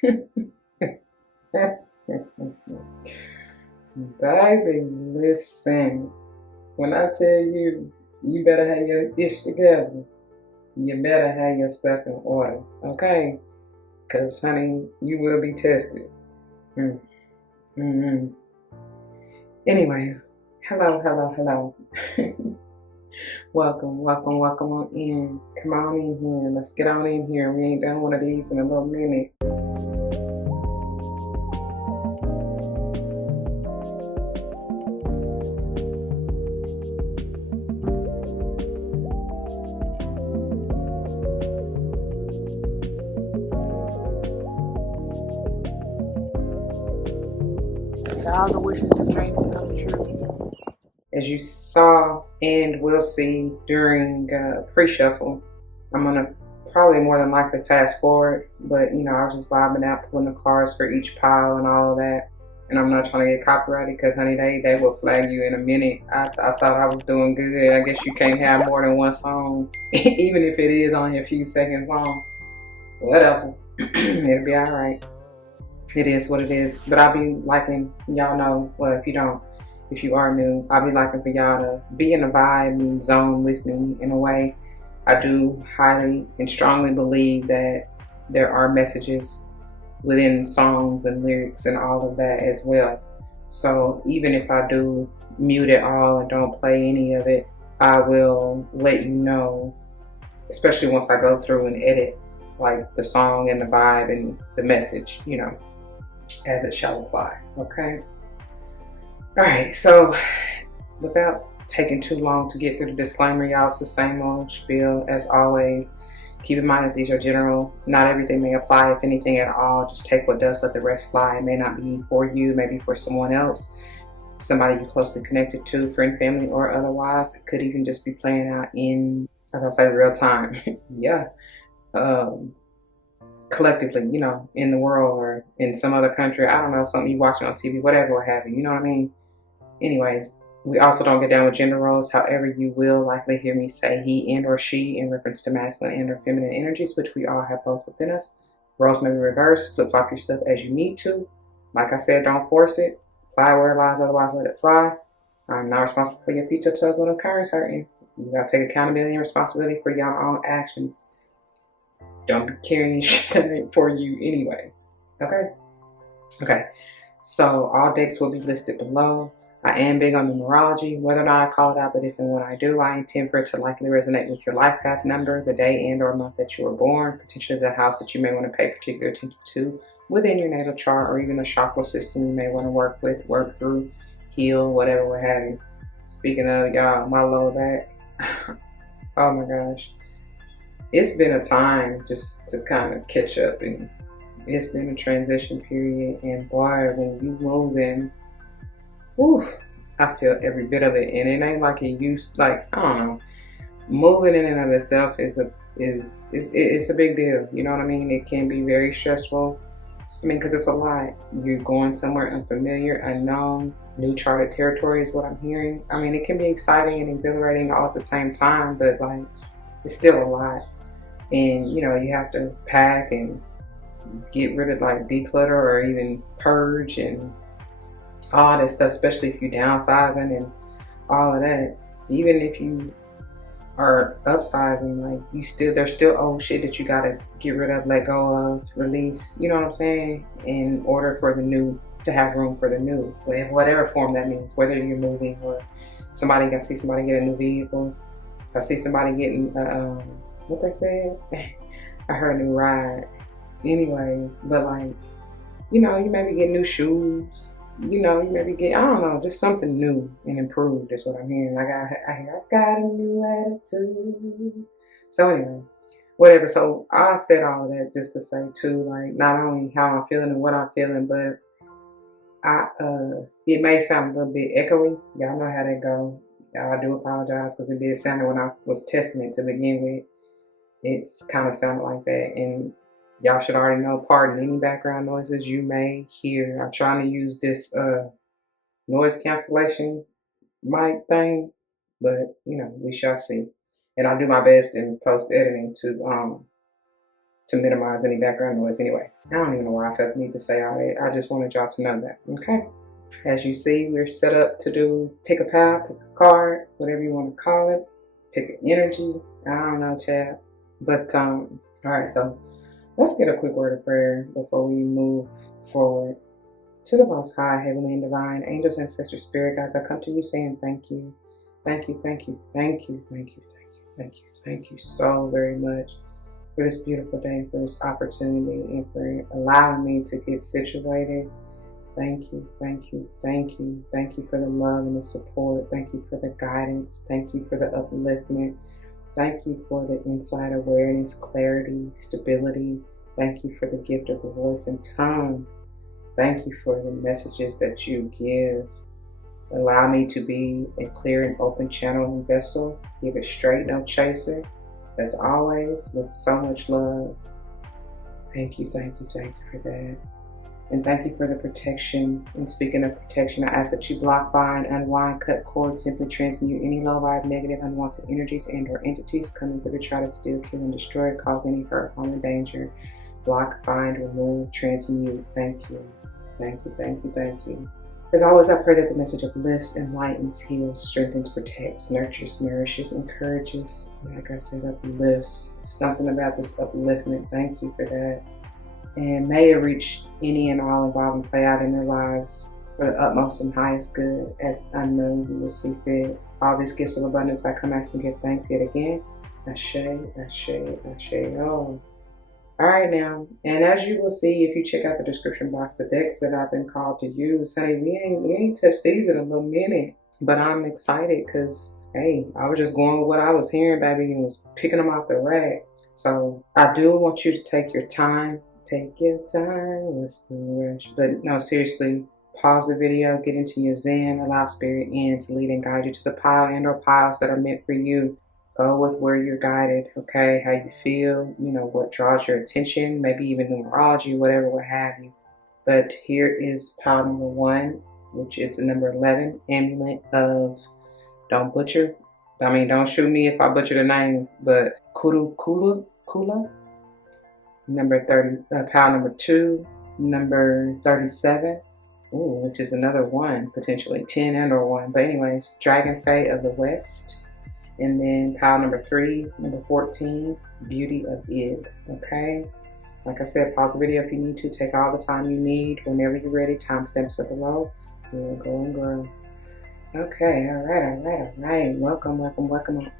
Baby, listen. When I tell you, you better have your ish together. You better have your stuff in order, okay? Because, honey, you will be tested. Mm. Mm-hmm. Anyway, hello. Welcome on in. Come on in here. Let's get on in here. We ain't done one of these in a little minute. All the wishes and dreams come true. As you saw and will see during pre-shuffle, I'm gonna probably more than likely fast forward, but you know, I was just vibing out, pulling the cards for each pile and all of that. And I'm not trying to get copyrighted because, honey, they will flag you in a minute. I thought I was doing good. I guess you can't have more than one song, even if it is only a few seconds long. Whatever, it'll be all right. It is what it is. But I'll be liking, y'all know, well, if you don't, if you are new, I'll be liking for y'all to be in the vibe zone with me in a way. I do highly and strongly believe that there are messages within songs and lyrics and all of that as well. So even if I do mute it all and don't play any of it, I will let you know, especially once I go through and edit like the song and the vibe and the message, you know, as it shall apply, okay? All right, so without taking too long to get through the disclaimer, y'all, it's the same old spiel as always. Keep in mind that these are general. Not everything may apply, if anything at all. Just take what does, let the rest fly. It may not be for you, maybe for someone else, somebody you're closely connected to, friend, family, or otherwise. It could even just be playing out in, as I say, real time. Yeah. Collectively, you know, in the world or in some other country. I don't know, something you watching on TV, whatever, what have you. You know what I mean? Anyways, we also don't get down with gender roles. However, you will likely hear me say he and or she in reference to masculine and or feminine energies, which we all have both within us. Roles may be reversed. Flip-flop your stuff as you need to. Like I said, don't force it. Apply where it lies, otherwise let it fly. I'm not responsible for your future toes when the current's hurting. You gotta take accountability and responsibility for your own actions. Don't be carrying shit that ain't for you anyway. Okay. So all decks will be listed below. I am big on numerology, whether or not I call it out, but if and when I do, I intend for it to likely resonate with your life path number, the day and or month that you were born, potentially the house that you may want to pay particular attention to within your natal chart, or even a chakra system you may want to work with, work through, heal, whatever, what have you. Speaking of, y'all, my lower back, oh my gosh. It's been a time just to kind of catch up, and it's been a transition period, and boy, when you moving, whew, I feel every bit of it, and it ain't like it used. Like, I don't know, moving in and of itself is a big deal. You know what I mean? It can be very stressful. I mean, because it's a lot. You're going somewhere unfamiliar, unknown, new charted territory is what I'm hearing. I mean, it can be exciting and exhilarating all at the same time, but like, it's still a lot. And you know, you have to pack and get rid of, like, declutter or even purge and all that stuff, especially if you're downsizing and all of that. Even if you are upsizing, like, there's still old shit that you gotta get rid of, let go of, release, you know what I'm saying, in order for the new to have room for the new, in whatever form that means, whether you're moving or I see somebody get a new vehicle. I see somebody getting what they said? I heard a new ride. Anyways, but like, you know, you maybe get new shoes. You know, you maybe get, I don't know, just something new and improved is what I'm hearing. I got a new attitude. So anyway, whatever. So I said all of that just to say too, like, not only how I'm feeling and what I'm feeling, but it may sound a little bit echoey. Y'all know how that go. I do apologize because it did sound when I was testing it to begin with. It's kind of sounded like that, and y'all should already know, pardon any background noises you may hear. I'm trying to use this noise cancellation mic thing, but you know, we shall see. And I'll do my best in post editing to to minimize any background noise anyway. I don't even know why I felt the need to say all that. I just wanted y'all to know that, okay? As you see, we're set up to do pick a pile, pick a card, whatever you want to call it. Pick an energy. I don't know, Chad. But, all right, so let's get a quick word of prayer before we move forward. To the Most High, Heavenly and Divine, angels, ancestors, spirit guides, I come to you saying thank you. Thank you, thank you, thank you, thank you, thank you, thank you, thank you so very much for this beautiful day, for this opportunity, and for allowing me to get situated. Thank you, thank you, thank you. Thank you for the love and the support. Thank you for the guidance. Thank you for the upliftment. Thank you for the inside awareness, clarity, stability. Thank you for the gift of the voice and tongue. Thank you for the messages that you give. Allow me to be a clear and open channel and vessel. Give it straight, no chaser. As always, with so much love. Thank you, thank you, thank you for that. And thank you for the protection. And speaking of protection, I ask that you block, bind, unwind, cut cords, simply transmute any low vibe, negative, unwanted energies and or entities coming through to try to steal, kill, and destroy, cause any hurt, harm, or danger. Block, bind, remove, transmute. Thank you. Thank you, thank you, thank you. As always, I pray that the message uplifts, enlightens, heals, strengthens, protects, nurtures, nourishes, encourages. Like I said, uplifts. Something about this upliftment. Thank you for that. And may it reach any and all involved and play out in their lives for the utmost and highest good, as I know you will see fit. All these gifts of abundance, I come ask and give thanks yet again. Ashe, ashe, ashe, oh. All right now, and as you will see if you check out the description box, the decks that I've been called to use, honey, we ain't touched these in a little minute, but I'm excited because, hey, I was just going with what I was hearing, baby, and was picking them off the rack. So I do want you to take your time. Take your time, what's the rush? But no, seriously, pause the video, get into your zen, allow spirit in to lead and guide you to the pile and or piles that are meant for you. Go with where you're guided, okay? How you feel, you know, what draws your attention, maybe even numerology, whatever, what have you. But here is pile number 1, which is the number 11, amulet of, don't shoot me if I butcher the names, but Kula. Number 30, pile number 2, number 37, which is another 1, potentially 10 and or 1. But anyways, Dragon Fae of the West. And then pile number 3, number 14, Beauty of Id, okay? Like I said, pause the video if you need to. Take all the time you need. Whenever you're ready, timestamps are below. We'll go and grow. Okay, all right. Welcome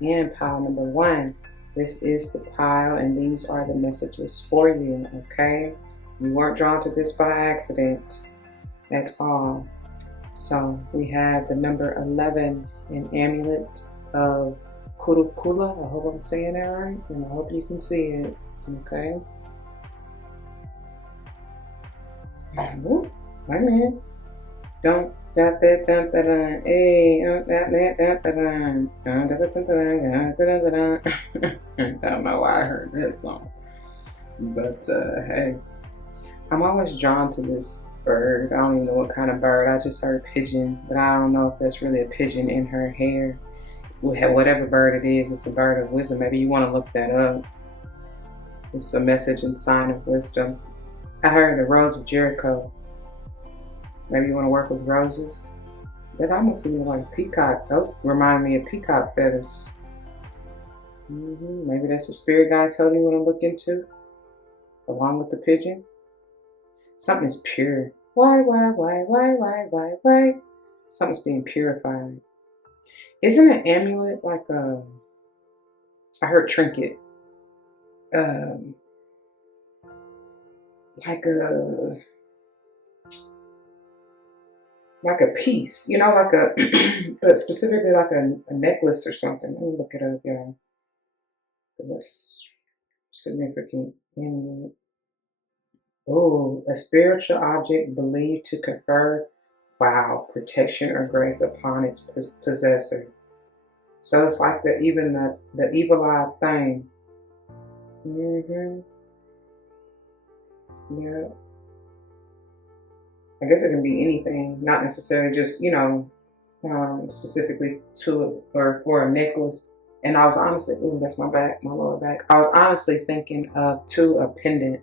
in pile number 1. This is the pile, and these are the messages for you, okay? You weren't drawn to this by accident at all. So we have the number 11, an amulet of Kurukula. I hope I'm saying that right, and I hope you can see it, okay? Wait a minute. Don't got that dun dun dun. Hey, that dun dun dun. I don't know why I heard that song, but hey, I'm always drawn to this bird. I don't even know what kind of bird. I just heard pigeon, but I don't know if that's really a pigeon in her hair. Whatever bird it is, it's a bird of wisdom. Maybe you want to look that up. It's a message and sign of wisdom. I heard the Rose of Jericho. Maybe you want to work with roses. That almost even like a peacock. Those remind me of peacock feathers. Maybe that's a spirit guide telling you what to look into, along with the pigeon. Something is pure. Why? Something's being purified. Isn't an amulet like a, I heard trinket, like a piece, you know, like a, but specifically like a necklace or something. Let me look it up, y'all. Less significant amulet. Oh, a spiritual object believed to confer, protection or grace upon its possessor. So it's like the evil-eyed thing. Yeah. I guess it can be anything, not necessarily just, specifically to or for a necklace. And I was honestly, ooh, that's my back, my lower back. I was honestly thinking of to a pendant.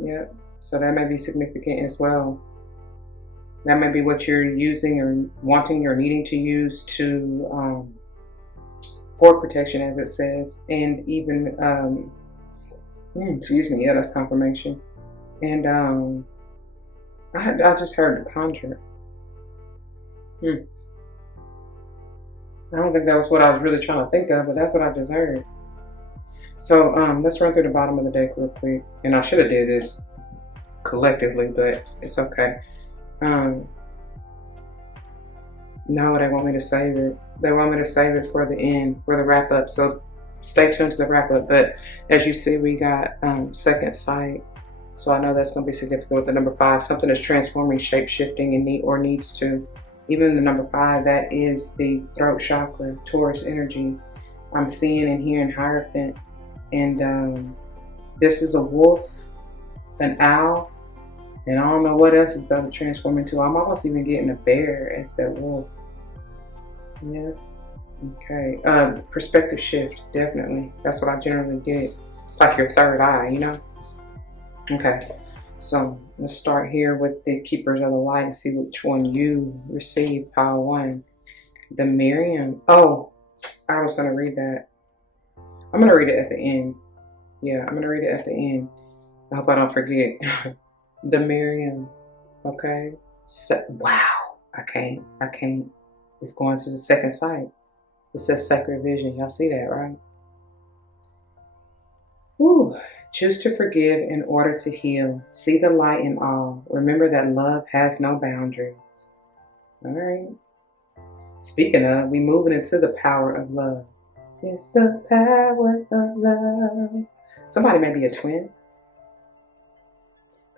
Yep. So that may be significant as well. That may be what you're using or wanting or needing to use to for protection, as it says, and even excuse me, yeah, that's confirmation. And I just heard the conjure. I don't think that was what I was really trying to think of, but that's what I just heard. So let's run through the bottom of the deck real quick. And I should have did this collectively, but it's okay. No, they want me to save it. They want me to save it for the end, for the wrap up. So stay tuned to the wrap up. But as you see, we got second sight. So I know that's going to be significant with the number 5. Something is transforming, shape shifting, and needs to. Even the number 5, that is the throat chakra, Taurus energy. I'm seeing and hearing Hierophant. And this is a wolf, an owl, and I don't know what else it's about to transform into. I'm almost even getting a bear as that wolf. Yeah. Okay. Perspective shift, definitely. That's what I generally get. It's like your third eye, you know? Okay. So let's start here with the Keepers of the Light and see which one you receive. Pile 1. The Miriam. Oh, I was going to read that. I'm going to read it at the end. Yeah, I'm going to read it at the end. I hope I don't forget. The Miriam. Okay. So, wow. I can't. It's going to the second sight. It says sacred vision. Y'all see that, right? Woo. Choose to forgive in order to heal. See the light in all. Remember that love has no boundaries. All right. Speaking of, we moving into the power of love. It's the power of love. Somebody may be a twin.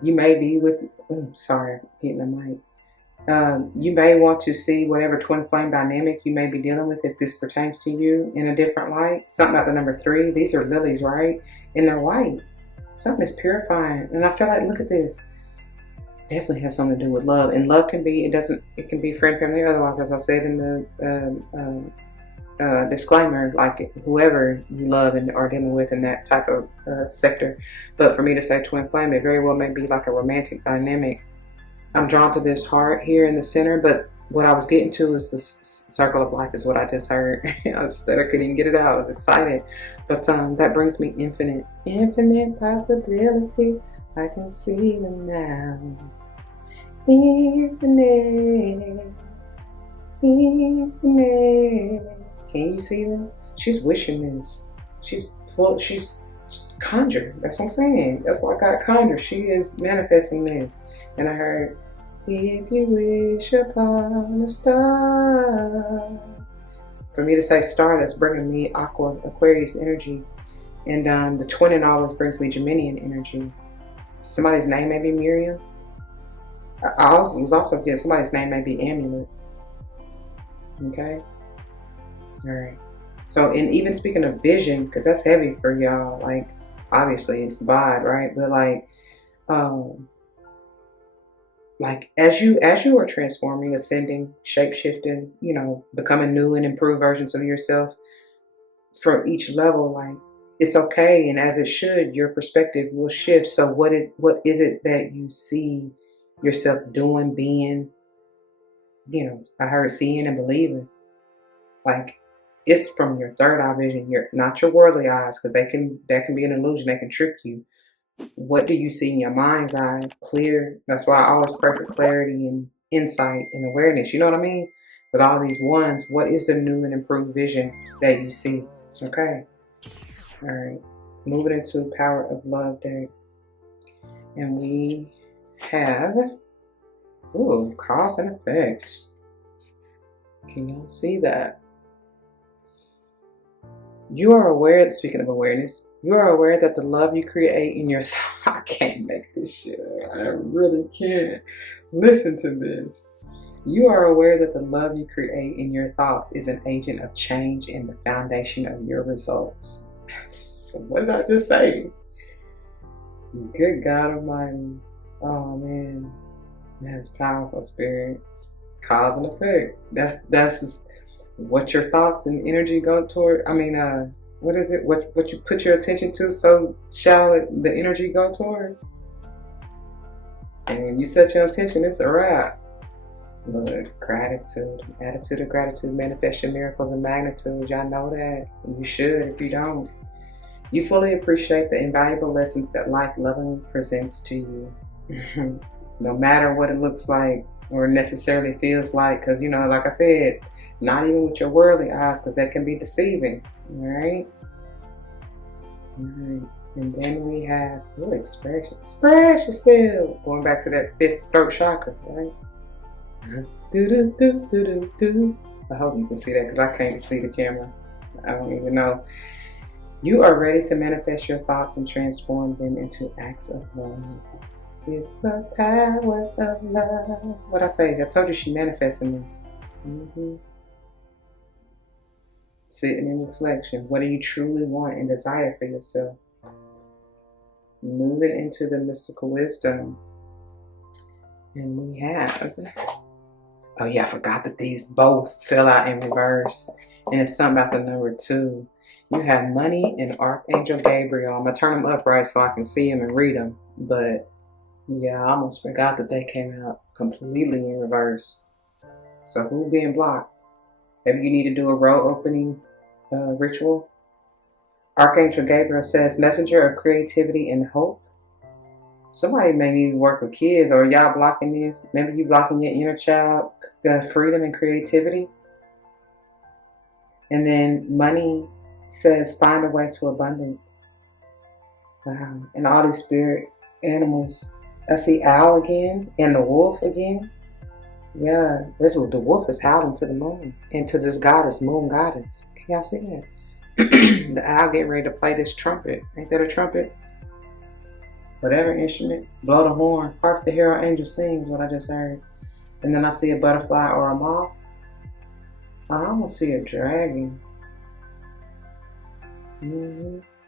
You may be with, sorry, hitting the mic. You may want to see whatever twin flame dynamic you may be dealing with if this pertains to you in a different light. Something about the number 3. These are lilies, right? And they're white. Something is purifying. And I feel like, look at this. Definitely has something to do with love. And love can be, it can be friend, family, or otherwise, as I said in the disclaimer, like whoever you love and are dealing with in that type of sector. But for me to say twin flame, it very well may be like a romantic dynamic. I'm drawn to this heart here in the center, but what I was getting to is the circle of life is what I just heard. I couldn't even get it out. I was excited. But that brings me infinite possibilities. I can see them now. Infinite. Can you see them? She's wishing this. She's conjured. That's what I'm saying. That's why I got conjured. She is manifesting this. And I heard, if you wish upon a star. For me to say star, that's bringing me Aquarius energy. And the twinning always brings me Geminian energy. Somebody's name may be Miriam. I was also getting somebody's name may be Amulet. Okay. All right. So, and even speaking of vision, because that's heavy for y'all, like, obviously it's the vibe, right? But like as you are transforming, ascending, shape-shifting, you know, becoming new and improved versions of yourself from each level, like, it's okay. And as it should, your perspective will shift. So what is it that you see yourself doing, being, you know, I heard seeing and believing. Like, it's from your third eye vision, not your worldly eyes, because that can be an illusion. They can trick you. What do you see in your mind's eye? Clear. That's why I always pray for clarity and insight and awareness. You know what I mean? With all these ones, what is the new and improved vision that you see? Okay. All right. Moving into Power of Love deck. And we have, ooh, cause and effect. Can y'all see that? You are aware, speaking of awareness, you are aware that the love you create in your, I can't make this shit up. I really can't. Listen to this. You are aware that the love you create in your thoughts is an agent of change and the foundation of your results. So what did I just say? Good God Almighty. Oh man. That's powerful, spirit. Cause and effect. That's what your thoughts and energy go toward. I mean, what is it? What you put your attention to, so shall the energy go towards. And when you set your intention, it's a wrap. Look, gratitude, attitude of gratitude, manifest your miracles and magnitude. Y'all know that. You should if you don't. You fully appreciate the invaluable lessons that life lovingly presents to you. No matter what it looks like or necessarily feels like, because, you know, like I said, not even with your worldly eyes, because that can be deceiving. All right? All right. And then we have, express yourself. Going back to that 5th throat chakra, right? I hope you can see that, because I can't see the camera. I don't even know. You are ready to manifest your thoughts and transform them into acts of love. It's the power of love. What I say? I told you she manifesting this. Sitting in reflection. What do you truly want and desire for yourself? Moving into the mystical wisdom. And we have... Oh yeah, I forgot that these both fell out in reverse. And it's something about the number 2. You have money and Archangel Gabriel. I'm going to turn them upright so I can see them and read them. But yeah, I almost forgot that they came out completely in reverse. So who being blocked? Maybe you need to do a road opening ritual. Archangel Gabriel says, messenger of creativity and hope. Somebody may need to work with kids, or y'all blocking this. Maybe you blocking your inner child freedom and creativity. And then money says, find a way to abundance. Wow. And all these spirit animals. I see owl again and the wolf again. Yeah, this is the wolf is howling to the moon and to this goddess, moon goddess. Can y'all see that? The owl getting ready to play this trumpet. Ain't that a trumpet? Whatever instrument. Blow the horn. Hark the hero angel sings, what I just heard. And then I see a butterfly or a moth. I almost see a dragon.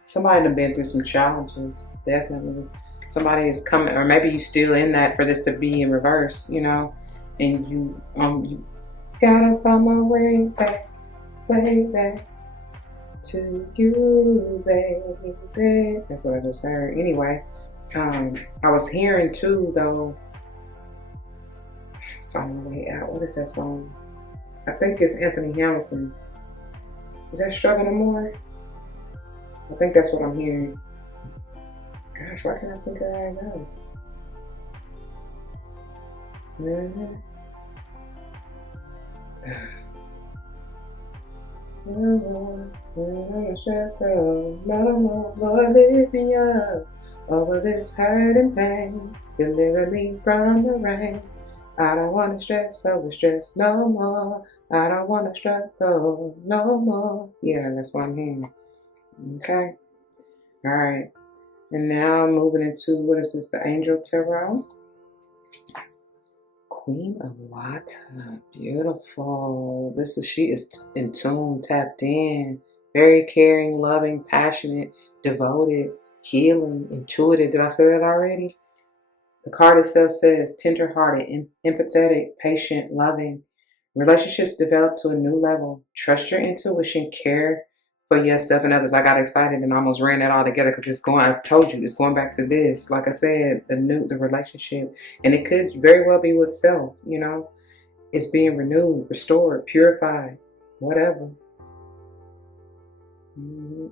Somebody done been through some challenges, definitely. Somebody is coming, or maybe you still in that for this to be in reverse, you know. And you gotta find my way back to you, baby. That's what I just heard. Anyway, I was hearing too, though. Find my way out. What is that song? I think it's Anthony Hamilton. Is that Struggle No More? I think that's what I'm hearing. Gosh, why can't I think of it right now? Lord, lift me up over this hurt and pain. Deliver me from the rain. I don't want to stress over stress no more. I don't want to struggle no more. Yeah, that's what I'm hearing. Okay. All right. And now moving into, what is this? The Angel Tarot. Queen of Water. Beautiful. She is in tune, tapped in. Very caring, loving, passionate, devoted, healing, intuitive. Did I say that already? The card itself says tender-hearted, empathetic, patient, loving. Relationships develop to a new level. Trust your intuition, care for yourself and others. I got excited and almost ran that all together because it's going, I've told you, it's going back to this. Like I said, the relationship. And it could very well be with self, you know. It's being renewed, restored, purified, whatever.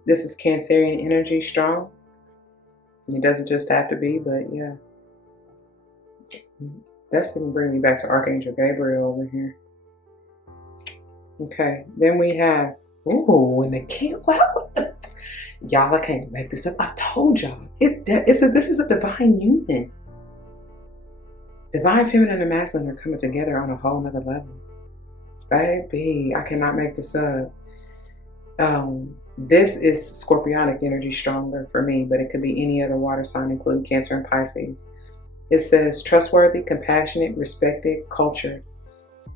This is Cancerian energy, strong. It doesn't just have to be, but yeah. That's going to bring me back to Archangel Gabriel over here. Okay, then we have, ooh, and the king, what the, y'all, I can't make this up. I told y'all, this is a divine union. Divine feminine and masculine are coming together on a whole nother level. Baby, I cannot make this up. This is Scorpionic energy stronger for me, but it could be any other water sign, including Cancer and Pisces. It says trustworthy, compassionate, respected, cultured.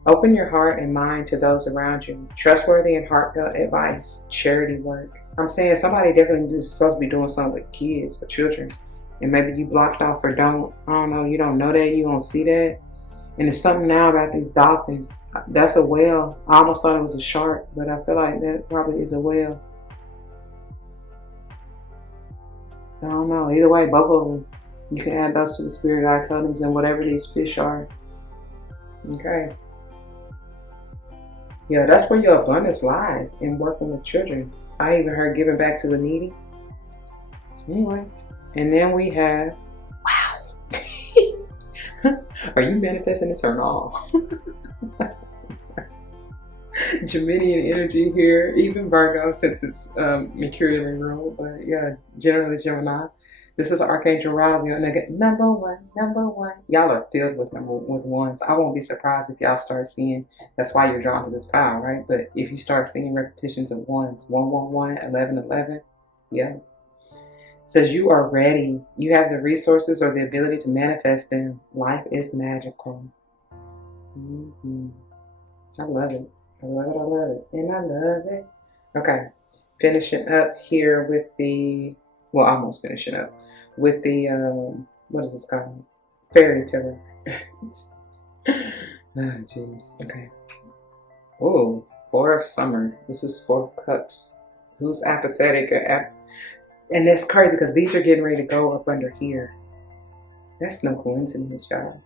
Open your heart and mind to those around you. Trustworthy and heartfelt advice, charity work. I'm saying somebody definitely is supposed to be doing something with kids or children. And maybe you blocked off or don't, I don't know, you don't know that, you don't see that. And there's something now about these dolphins. That's a whale. I almost thought it was a shark, but I feel like that probably is a whale. I don't know. Either way, both of them. You can add those to the spirit eye totems and whatever these fish are. Okay. Yeah, that's where your abundance lies, in working with children. I even heard giving back to the needy. Anyway. And then we have, wow. Are you manifesting this or not? Geminian energy here, even Virgo, since it's Mercurial in rule, but yeah, generally Gemini. This is Archangel Raziel, and I get number one. Y'all are filled with ones. I won't be surprised if y'all start seeing, that's why you're drawn to this power, right? But if you start seeing repetitions of ones, 111, 1111, yeah. It says you are ready. You have the resources or the ability to manifest them. Life is magical. I love it. I love it. I love it. And I love it. Okay. Finishing up here with the, well, almost finishing up with the, what is this called? Fairy tale. Oh, jeez. Okay. Oh, Four of Summer. This is Four of Cups. Who's apathetic or and that's crazy because these are getting ready to go up under here. That's no coincidence, y'all.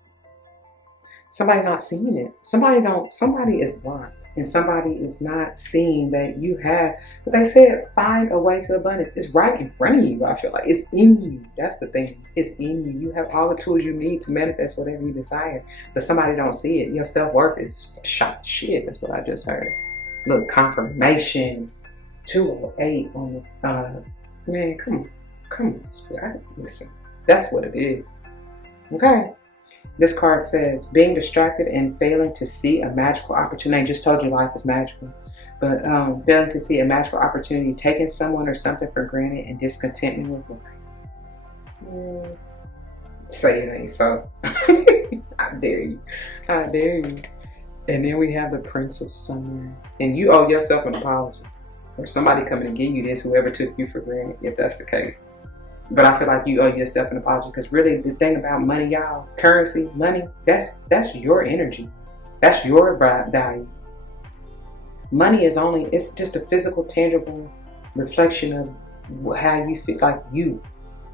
Somebody not seeing it. Somebody is blind. And somebody is not seeing that you have, but they said, find a way to abundance. It's right in front of you, I feel like. It's in you. That's the thing. It's in you. You have all the tools you need to manifest whatever you desire. But somebody don't see it. Your self-worth is shot shit. That's what I just heard. Look, confirmation. 208 on the, man, come on. Listen, that's what it is. Okay. This card says, being distracted and failing to see a magical opportunity. I just told you life is magical. But failing to see a magical opportunity, taking someone or something for granted, and discontentment with life. Say it ain't so. I dare you. I dare you. And then we have the Prince of Summer. And you owe yourself an apology. Or somebody coming to give you this, whoever took you for granted, if that's the case. But I feel like you owe yourself an apology, because really the thing about money, y'all, currency, money, that's your energy. That's your value. Money is it's just a physical, tangible reflection of how you feel, like you.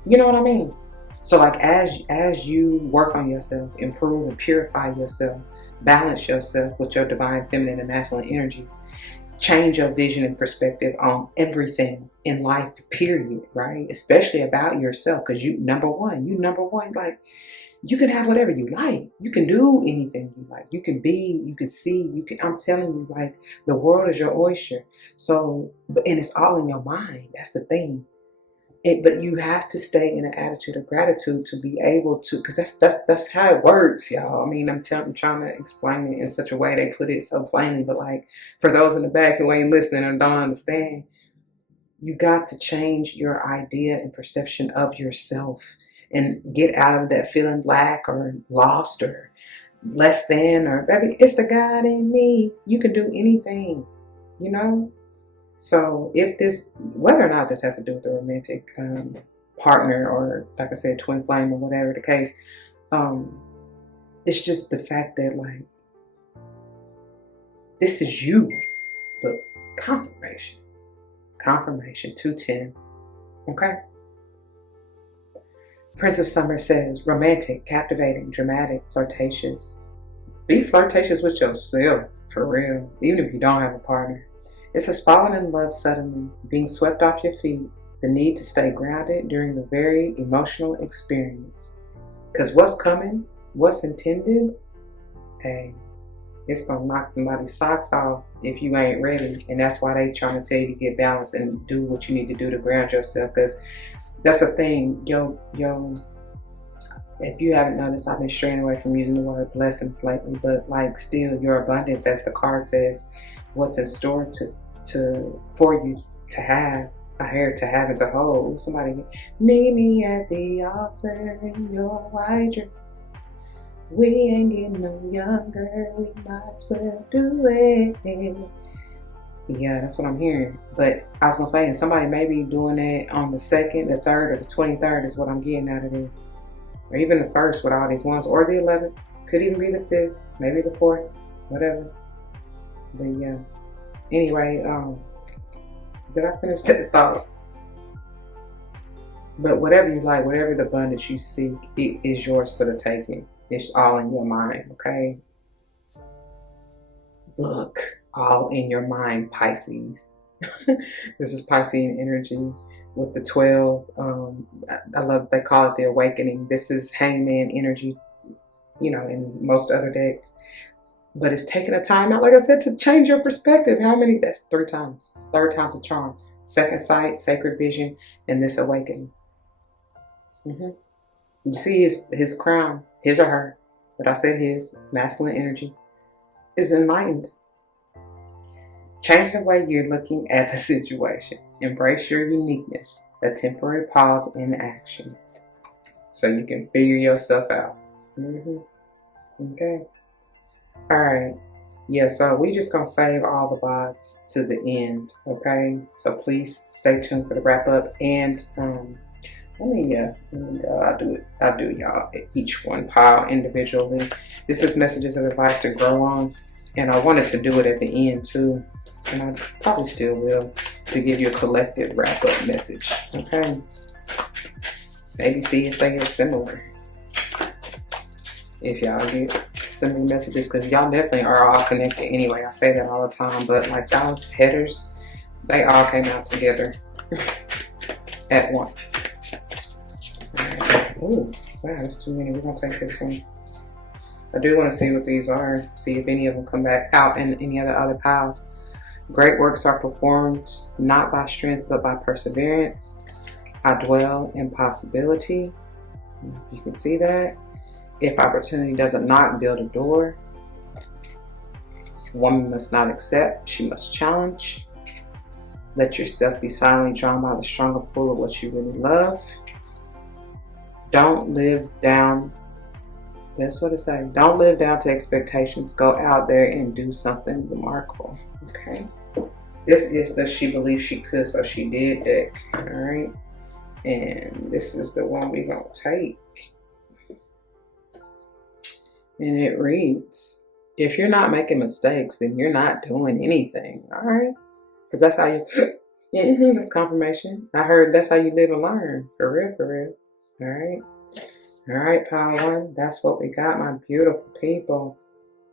You know what I mean? So like as you work on yourself, improve and purify yourself, balance yourself with your divine feminine and masculine energies, change your vision and perspective on everything in life, period, right? Especially about yourself, because you number one, like you can have whatever you like. You can do anything you like. You can be, you can see, I'm telling you, like the world is your oyster. So, and it's all in your mind. That's the thing. But you have to stay in an attitude of gratitude to be able to, because that's how it works, y'all. I mean, I'm trying to explain it in such a way they put it so plainly, but like for those in the back who ain't listening and don't understand, you got to change your idea and perception of yourself and get out of that feeling lack or lost or less than, or baby, it's the God in me. You can do anything, you know? So if this, whether or not this has to do with a romantic partner or, like I said, twin flame or whatever the case, it's just the fact that like, this is you. Look, confirmation, 210, okay? Prince of Summer says, romantic, captivating, dramatic, flirtatious. Be flirtatious with yourself, for real, even if you don't have a partner. It says falling in love suddenly, being swept off your feet, the need to stay grounded during a very emotional experience. Because what's coming, what's intended, hey, it's going to knock somebody's socks off if you ain't ready. And that's why they trying to tell you to get balanced and do what you need to do to ground yourself. Because that's the thing, yo, if you haven't noticed, I've been straying away from using the word blessings lately, but like still your abundance, as the card says, what's in store for you to have. I heard to have and to hold. Somebody, meet me at the altar in your white dress. We ain't getting no younger, we might as well do it. Yeah, that's what I'm hearing. But I was gonna say, and somebody may be doing that on the 2nd, the 3rd, or the 23rd is what I'm getting out of this. Or even the 1st with all these ones, or the 11th. Could even be the 5th, maybe the 4th, whatever. But yeah. Anyway, did I finish that thought? But whatever you like, whatever the abundance you seek, it is yours for the taking. It's all in your mind, okay? Look, all in your mind, Pisces. This is Piscean energy with the 12. I love, they call it the awakening. This is hangman energy, you know, in most other decks. But it's taking a time out, like I said, to change your perspective. How many? That's 3 times. 3rd time's a charm. Second sight, sacred vision, and this awakening. You see his crown, his or her, but I said his, masculine energy, is enlightened. Change the way you're looking at the situation. Embrace your uniqueness, a temporary pause in action, so you can figure yourself out. Okay. All right. Yeah, so we just gonna save all the VODs to the end, okay? So please stay tuned for the wrap up, and I'll do y'all each one pile individually. This is messages of advice to grow on, and I wanted to do it at the end too, and I probably still will, to give you a collective wrap up message, okay? Maybe see if they are similar. If y'all get similar messages, because y'all definitely are all connected anyway. I say that all the time, but like y'all's headers, they all came out together at once. Oh, wow, that's too many. We're gonna take this one. I do want to see what these are, see if any of them come back out in any other piles. Great works are performed not by strength but by perseverance. I dwell in possibility. You can see that. If opportunity doesn't knock, build a door. Woman must not accept, she must challenge. Let yourself be silently drawn by the stronger pull of what you really love. Don't live down, that's what it says. Don't live down to expectations. Go out there and do something remarkable. Okay. This is the she believed she could, so she did deck. Alright. And this is the one we're gonna take. And it reads, if you're not making mistakes, then you're not doing anything. Alright. Because that's how you that's confirmation. I heard that's how you live and learn. For real, for real. All right, pile 1, that's what we got, my beautiful people.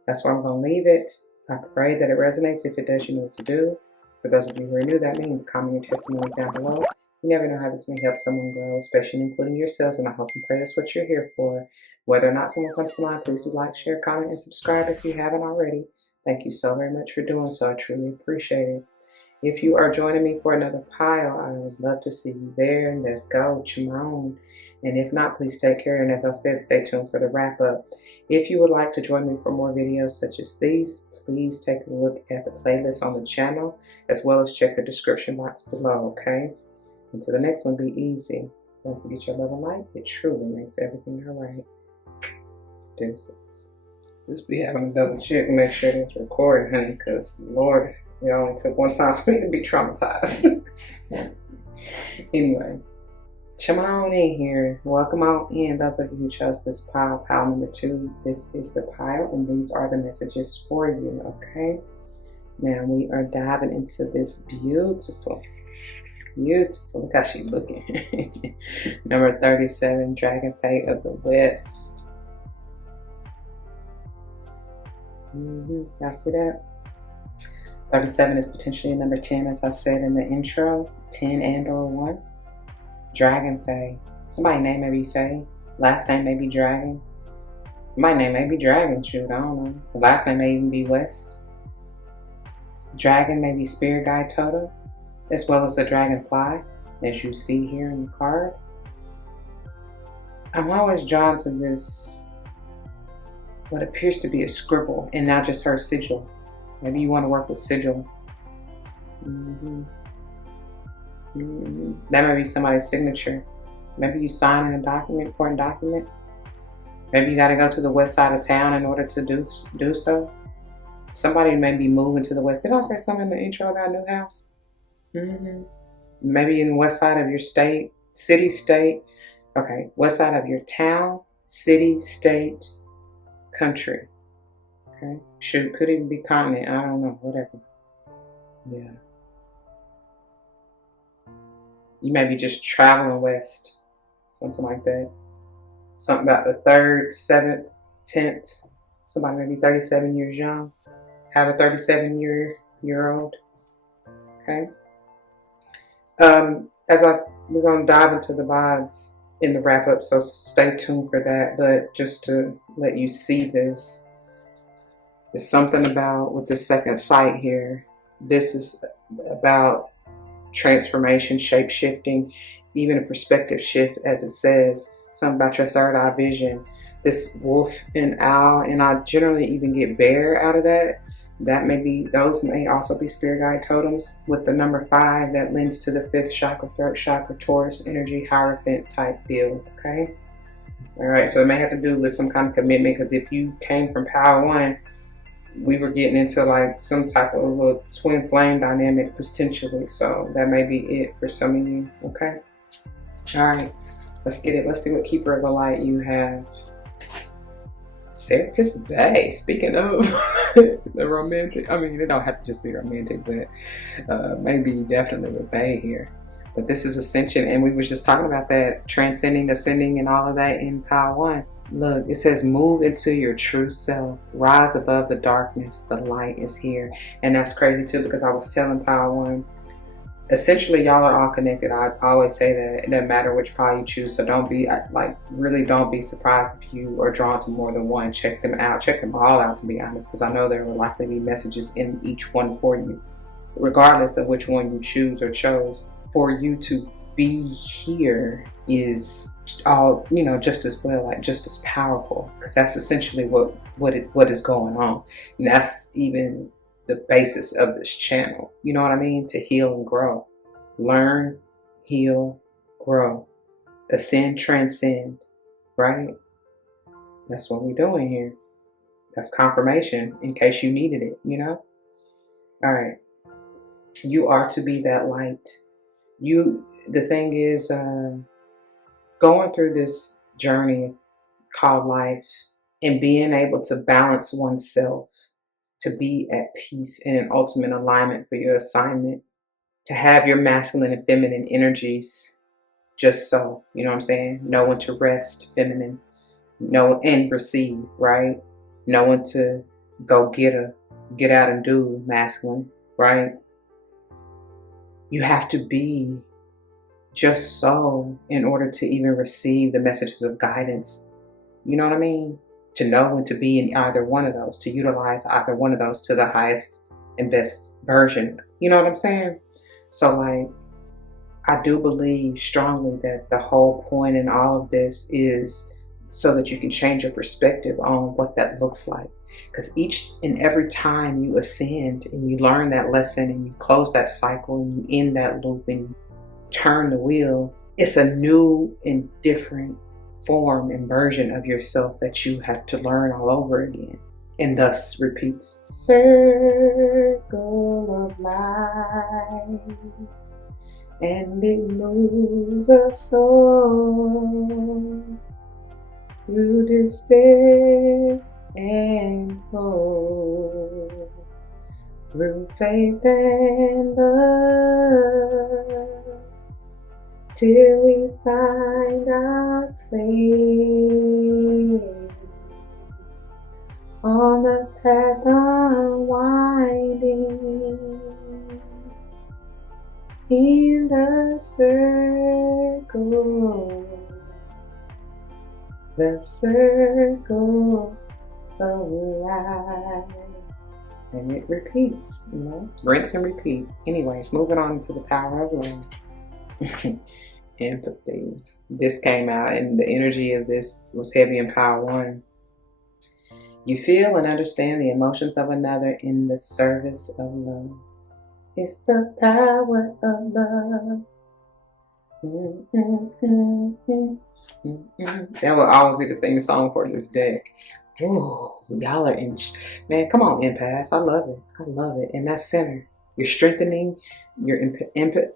That's where I'm gonna leave it. I pray that it resonates. If it does, you know what to do. For those of you who are new, that means comment your testimonies down below. You never know how this may help someone grow, especially including yourselves, and I hope and pray that's what you're here for. Whether or not someone comes to mind, please do like, share, comment, and subscribe if you haven't already. Thank you so very much for doing so. I truly appreciate it. If you are joining me for another pile, I would love to see you there. Let's go, Chimone. And if not, please take care. And as I said, stay tuned for the wrap up. If you would like to join me for more videos such as these, please take a look at the playlist on the channel, as well as check the description box below, okay? Until the next one, be easy. Don't forget your love and light. It truly makes everything all right. Deuces. Just be having a double check and make sure it's recording, honey, because Lord, it only took one time for me to be traumatized. Anyway. Come on in here. Welcome on in. Those of you who chose this pile number 2, this is the pile, and these are the messages for you, okay? Now we are diving into this beautiful, look how she's looking. Number 37, Dragon Fate of the West. Y'all see that? 37 is potentially number 10, as I said in the intro. 10 and or 1. Dragon Fae. Somebody's name may be Fae. Last name may be Dragon. Somebody's name may be Dragon, shoot, I don't know. The last name may even be West. Dragon may be Spirit Guide Totem, as well as the Dragonfly, as you see here in the card. I'm always drawn to this, what appears to be a scribble, and not just her sigil. Maybe you want to work with sigil. That may be somebody's signature. Maybe you sign in a document, important document. Maybe you got to go to the west side of town in order to do so. Somebody may be moving to the west. Did I say something in the intro about a new house? Maybe in the west side of your state, city, state. Okay, west side of your town, city, state, country. Okay. Could even be continent. I don't know. Whatever. Yeah. You may be just traveling west. Something like that. Something about the 3rd, 7th, 10th. Somebody may be 37 years young. Have a 37-year-old. Okay. We're gonna dive into the VODs in the wrap up, so stay tuned for that. But just to let you see this, there's something about with the second sight here. This is about transformation, shape shifting, even a perspective shift, as it says. Something about your third eye vision. This wolf and owl, and I generally even get bear out of that. Those may also be spirit guide totems. With the number 5, that lends to the 5th chakra, 3rd chakra, Taurus energy, Hierophant type deal. Okay. All right. So it may have to do with some kind of commitment, because if you came from Power 1, we were getting into like some type of little twin flame dynamic potentially. So that may be it for some of you. Okay. All right. Let's get it. Let's see what keeper of the light you have. Serapis Bay. Speaking of the romantic, I mean, it don't have to just be romantic, but maybe definitely with Bay here. But this is ascension, and we was just talking about that, transcending, ascending, and all of that in Power 1. Look, it says move into your true self, rise above the darkness, the light is here. And that's crazy too, because I was telling Power 1, essentially y'all are all connected. I always say that it doesn't matter which power you choose, so really don't be surprised if you are drawn to more than one. Check them out, check them all out, to be honest, because I know there will likely be messages in each one for you, regardless of which one you choose or chose. For you to be here is all, just as well, like just as powerful, because that's essentially what is going on. And that's even the basis of this channel, you know what I mean? To heal and grow. Learn, heal, grow. Ascend, transcend, right? That's what we're doing here. That's confirmation in case you needed it, All right. You are to be that light. The thing is, going through this journey called life and being able to balance oneself, to be at peace and in ultimate alignment for your assignment, to have your masculine and feminine energies just so, you know what I'm saying? Know when to rest, feminine, know and receive, right? Know when to go get out and do, masculine, right? You have to be just so in order to even receive the messages of guidance. You know what I mean? To know when to be in either one of those, to utilize either one of those to the highest and best version. You know what I'm saying? So I do believe strongly that the whole point in all of this is so that you can change your perspective on what that looks like. Because each and every time you ascend and you learn that lesson and you close that cycle and you end that loop and you turn the wheel, it's a new and different form and version of yourself that you have to learn all over again. And thus repeats, circle of life, and it moves us all through despair and hope, through faith and love, till we find our place on the path unwinding, in the circle of life. And it repeats, rinse and repeat. Anyways, moving on to the power of love. Empathy. This came out, and the energy of this was heavy in Power 1. You feel and understand the emotions of another in the service of love. It's the power of love. That will always be the theme song for this deck. Ooh, y'all are man, come on, empaths. I love it. And that's center. You're strengthening your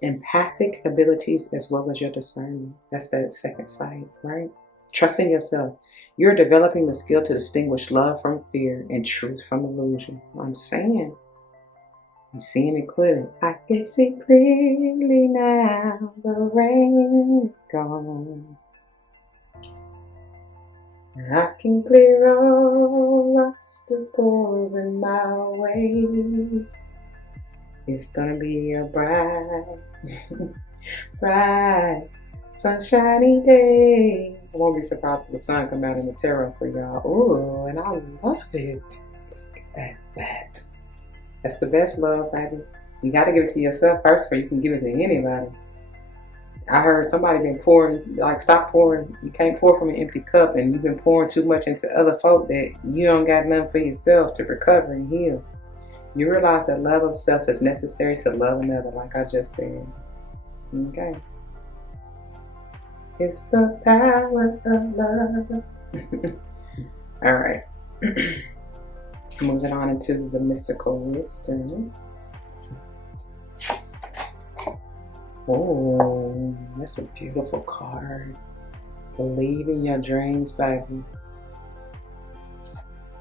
empathic abilities as well as your discernment. That's that second sight, right? Trust in yourself. You're developing the skill to distinguish love from fear and truth from illusion. I'm saying, I'm seeing it clearly. I can see clearly now. The rain is gone. And I can clear all obstacles in my way. It's gonna be a bright, bright, sunshiny day. I won't be surprised if the sun come out in the tarot for y'all. Ooh, and I love it. Look at that. That's the best love, baby. You gotta give it to yourself first before you can give it to anybody. I heard somebody been pouring, like, stop pouring. You can't pour from an empty cup, and you've been pouring too much into other folk that you don't got nothing for yourself to recover and heal. You realize that love of self is necessary to love another, like I just said. Okay. It's the power of love. All right. Moving on into the mystical wisdom. Oh, that's a beautiful card. Believe in your dreams, baby.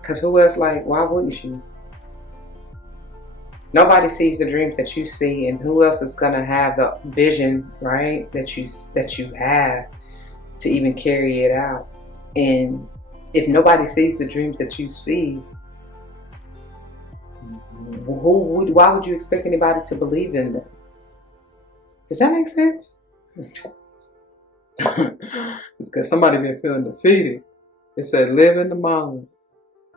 Because who else, like, why wouldn't you? Nobody sees the dreams that you see, and who else is gonna have the vision, right, that you have to even carry it out? And if nobody sees the dreams that you see, why would you expect anybody to believe in them? Does that make sense? It's because somebody been feeling defeated. It said live in the moment.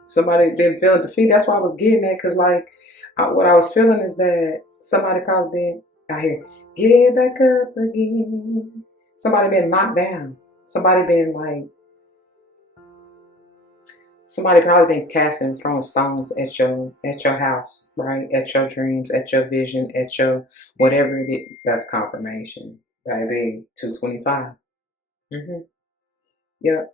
Somebody been feeling defeated. That's why I was getting at, because like what I was feeling is that somebody probably been out here, get back up again. Somebody been knocked down. Somebody been like, somebody probably been casting, throwing stones at your house, right? At your dreams, at your vision, at your whatever it is. That's confirmation, baby. 225. Yep.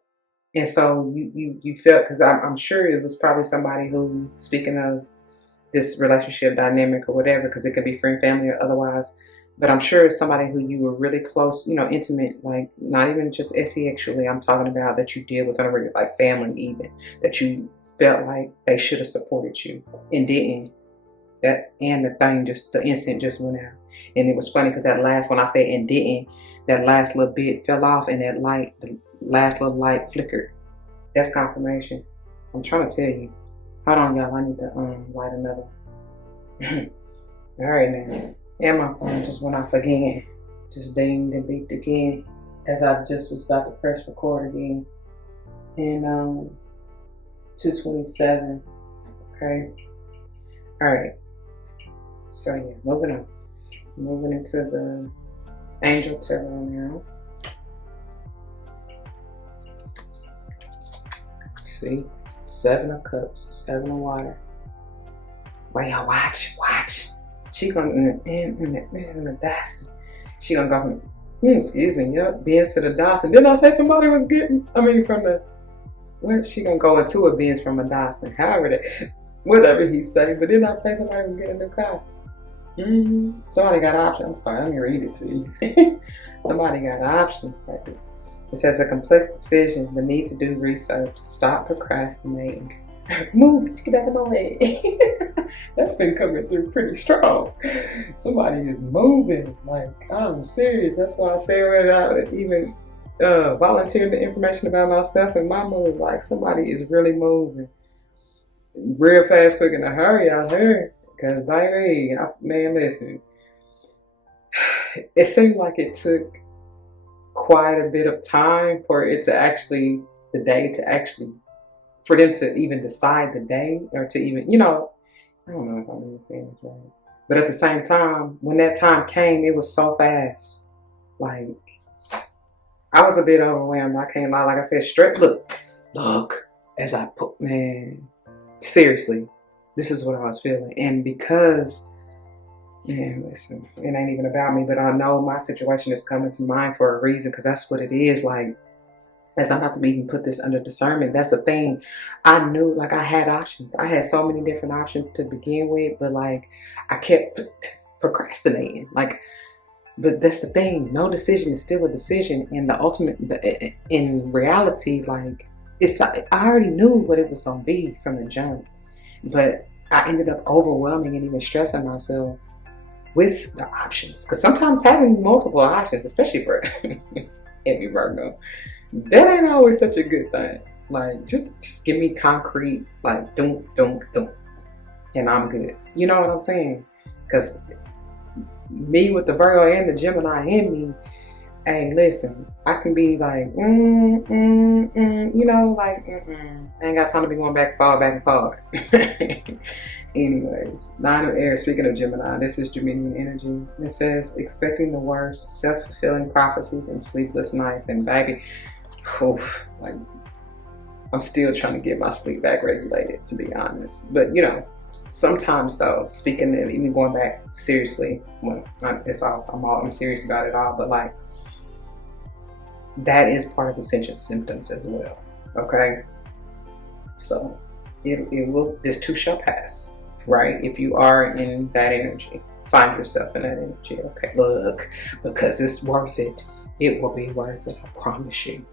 And so you felt, because I'm sure it was probably somebody who, speaking of this relationship dynamic or whatever, because it could be friend, family, or otherwise. But I'm sure it's somebody who you were really close, you know, intimate, like not even just sexually. I'm talking about that you deal with on a regular, like family, even that you felt like they should have supported you and didn't. That and the instant just went out. And it was funny because that last, when I say and didn't, that last little bit fell off, and that light, the last little light flickered. That's confirmation. I'm trying to tell you. Hold on, y'all. I need to light another one. All right, now. And my phone just went off again. Just dinged and beeped again as I just was about to press record again. And 227. Okay. All right. So yeah, moving on. Moving into the Angel Tarot now. See? 7 of Cups, 7 of Water. Wait, y'all, watch. She gonna in the Dyson. She gonna go from excuse me, yep, Benz to the Dyson. Didn't I say somebody was getting? I mean, from the what? She gonna go into a Benz from a Dyson. However that, whatever he say. But didn't I say somebody was getting a new car? Somebody got options. I'm sorry, let me read it to you. Somebody got options, baby. It says a complex decision, the need to do research, stop procrastinating. Move, get out of my way. That's been coming through pretty strong. Somebody is moving. Like, I'm serious. That's why I say without even volunteering the information about myself and my move. Like, somebody is really moving. Real fast, quick, in a hurry out here. Because, baby, man, listen. It seemed like it took quite a bit of time for it to actually, for them to even decide the day, or to even, you know, I don't know if I'm even saying this right. But at the same time, when that time came, it was so fast. Like, I was a bit overwhelmed. I can't lie. Like I said, straight, look, as I put, man, seriously, this is what I was feeling. And because, man, listen, it ain't even about me, but I know my situation is coming to mind for a reason, because that's what it is. Like, as I'm about to even put this under discernment, that's the thing. I knew, like, I had options. I had so many different options to begin with, but like, I kept procrastinating. Like, But that's the thing. No decision is still a decision. And the ultimate, in reality, like, I already knew what it was going to be from the jump. But I ended up overwhelming and even stressing myself with the options. Because sometimes having multiple options, especially for heavy Virgo, that ain't always such a good thing. Like, just give me concrete, like, don't, and I'm good. You know what I'm saying? Because me with the Virgo and the Gemini in me, hey, listen, I can be like, you know, like, I ain't got time to be going back and forward. Anyways, 9 of Air, speaking of Gemini, this is Geminian energy. It says, expecting the worst, self-fulfilling prophecies and sleepless nights. And baby, oof, like, I'm still trying to get my sleep back regulated, to be honest. But, you know, sometimes though, speaking of even going back seriously, well, I'm serious about it all, but like, that is part of ascension symptoms as well. Okay, so it will, this too shall pass, right? If you are in that energy, find yourself in that energy. Okay, look, because it's worth it. It will be worth it. I promise you.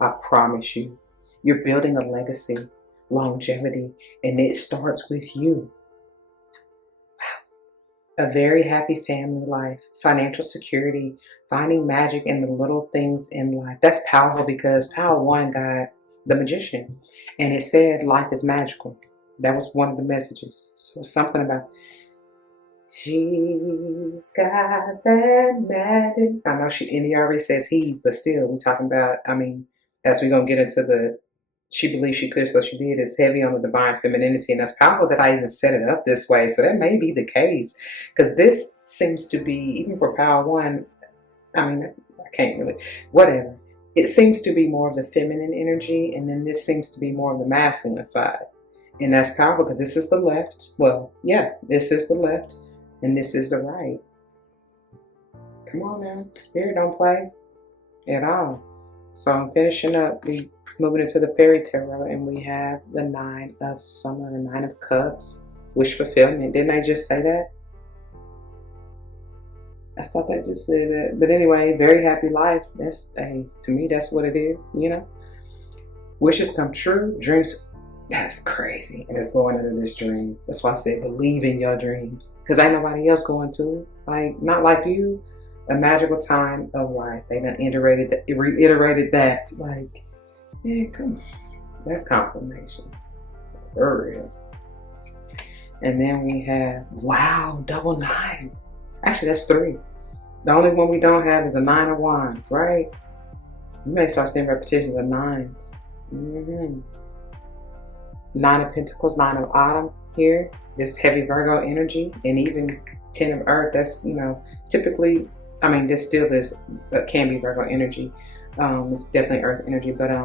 I promise you. You're building a legacy, longevity, and it starts with you. A very happy family life, financial security, finding magic in the little things in life. That's powerful because Power One got the Magician, and it said life is magical. That was one of the messages. So something about, she's got that magic. I know and he already says he's, but still, we're talking about, I mean, as we're going to get into the, she believed she could, so she did. It's heavy on the divine femininity, and that's powerful that I even set it up this way. So that may be the case, because this seems to be, even for Power One, I mean, I can't really, whatever. It seems to be more of the feminine energy, and then this seems to be more of the masculine side. And that's powerful because this is the left. Well, yeah, this is the left, and this is the right. Come on now, Spirit don't play at all. So I'm finishing up, we moving into the Fairy Tarot, and we have the 9 of Summer, 9 of Cups, wish fulfillment. Didn't I just say that? I thought that just said that. But anyway, very happy life. That's, hey, to me, that's what it is, you know? Wishes come true, dreams, that's crazy. And it's going into this dreams. That's why I said believe in your dreams. Because ain't nobody else going to. Like, not like you. A magical time of life. They done reiterated that. Like, yeah, come on. That's confirmation. For real. And then we have, wow, double 9s. Actually, that's 3. The only one we don't have is a 9 of Wands, right? You may start seeing repetitions of 9s. 9 of Pentacles, 9 of Autumn here. This heavy Virgo energy, and even 10 of Earth. That's, you know, typically, I mean, this still is, can be Virgo energy. It's definitely Earth energy, but I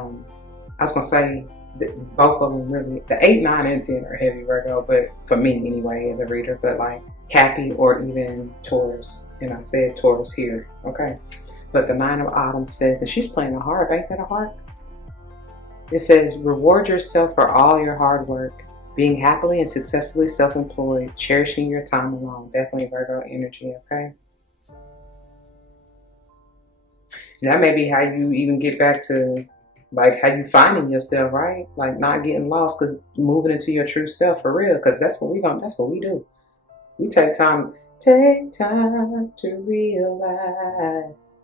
was gonna say that both of them really, the 8, 9, and 10 are heavy Virgo, but for me anyway, as a reader, but like Cappy or even Taurus, and I said Taurus here, okay? But the 9 of Autumn says, and she's playing a harp, ain't that a harp? It says, reward yourself for all your hard work, being happily and successfully self-employed, cherishing your time alone. Definitely Virgo energy, okay? And that may be how you even get back to, like, how you finding yourself, right? Like, not getting lost, because moving into your true self for real, because that's what we do. We take time to realize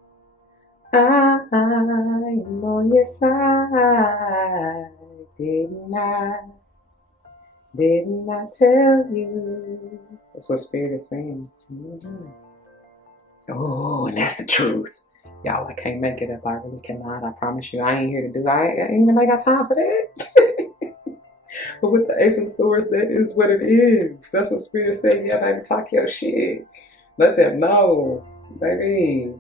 I'm on your side. Didn't I tell you? That's what Spirit is saying. Oh, and that's the truth. Y'all, I can't make it up. I really cannot. I promise you. I ain't here to do that. Ain't nobody got time for that. But with the Ace of Swords, that is what it is. That's what Spirit said. Yeah, baby, talk your shit. Let them know, baby.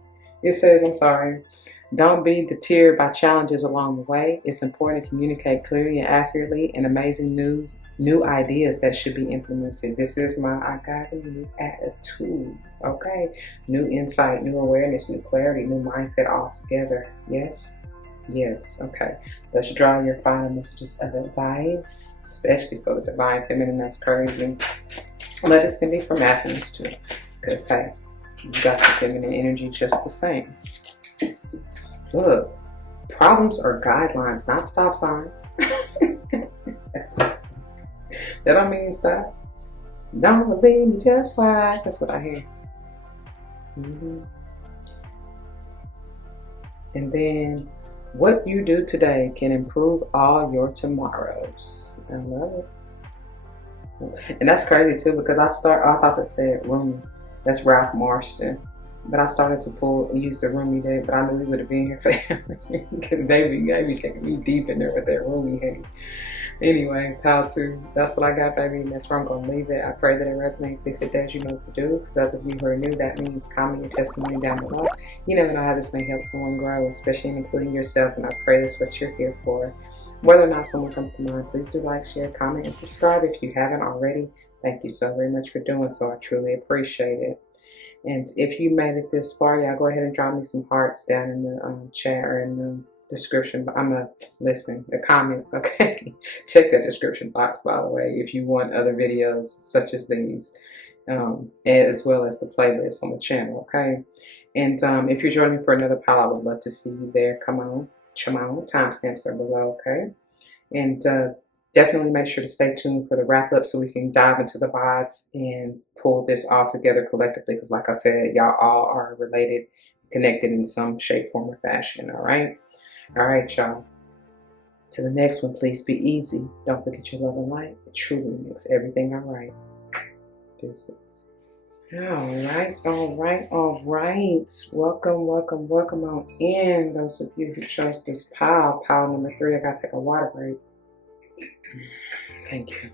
It says, I'm sorry, don't be deterred by challenges along the way. It's important to communicate clearly and accurately and amazing new ideas that should be implemented. This is I got a new attitude, okay? New insight, new awareness, new clarity, new mindset all together. Yes? Yes, okay. Let's draw your final messages of advice, especially for the divine feminine. That's crazy. But this can be for masculines too, because hey, You got the feminine energy just the same. Look, problems are guidelines, not stop signs. That don't mean stop. Don't believe me, just watch. That's what I hear. And then, what you do today can improve all your tomorrows. I love it. And that's crazy too, because I thought that said Rumi. That's Ralph Marston. But I started to use the Rumi deck, but I knew we would have been here forever. Because they be taking me deep in there with that Rumi head. Anyway, how to. That's what I got, baby, and that's where I'm going to leave it. I pray that it resonates. If it does, you know what to do. For those of you who are new, that means comment your testimony down below. You never know how this may help someone grow, especially including yourselves, and I pray that's what you're here for. Whether or not someone comes to mind, please do like, share, comment, and subscribe if you haven't already. Thank you so very much for doing so. I truly appreciate it. And if you made it this far, y'all go ahead and drop me some hearts down in the chat or in the description. I'm going to listen, the comments, okay? Check the description box, by the way, if you want other videos such as these, as well as the playlist on the channel, okay? And if you're joining me for another pile, I would love to see you there. Come on. Timestamps are below, okay? And definitely make sure to stay tuned for the wrap up so we can dive into the VODs and pull this all together collectively, because like I said, y'all all are related, connected in some shape, form, or fashion. All right, y'all. To the next one, please be easy. Don't forget your love and light. It truly makes everything all right. Deuces. All right. Welcome on in. Those of you who chose this pile number 3. I gotta take a water break. Thank you.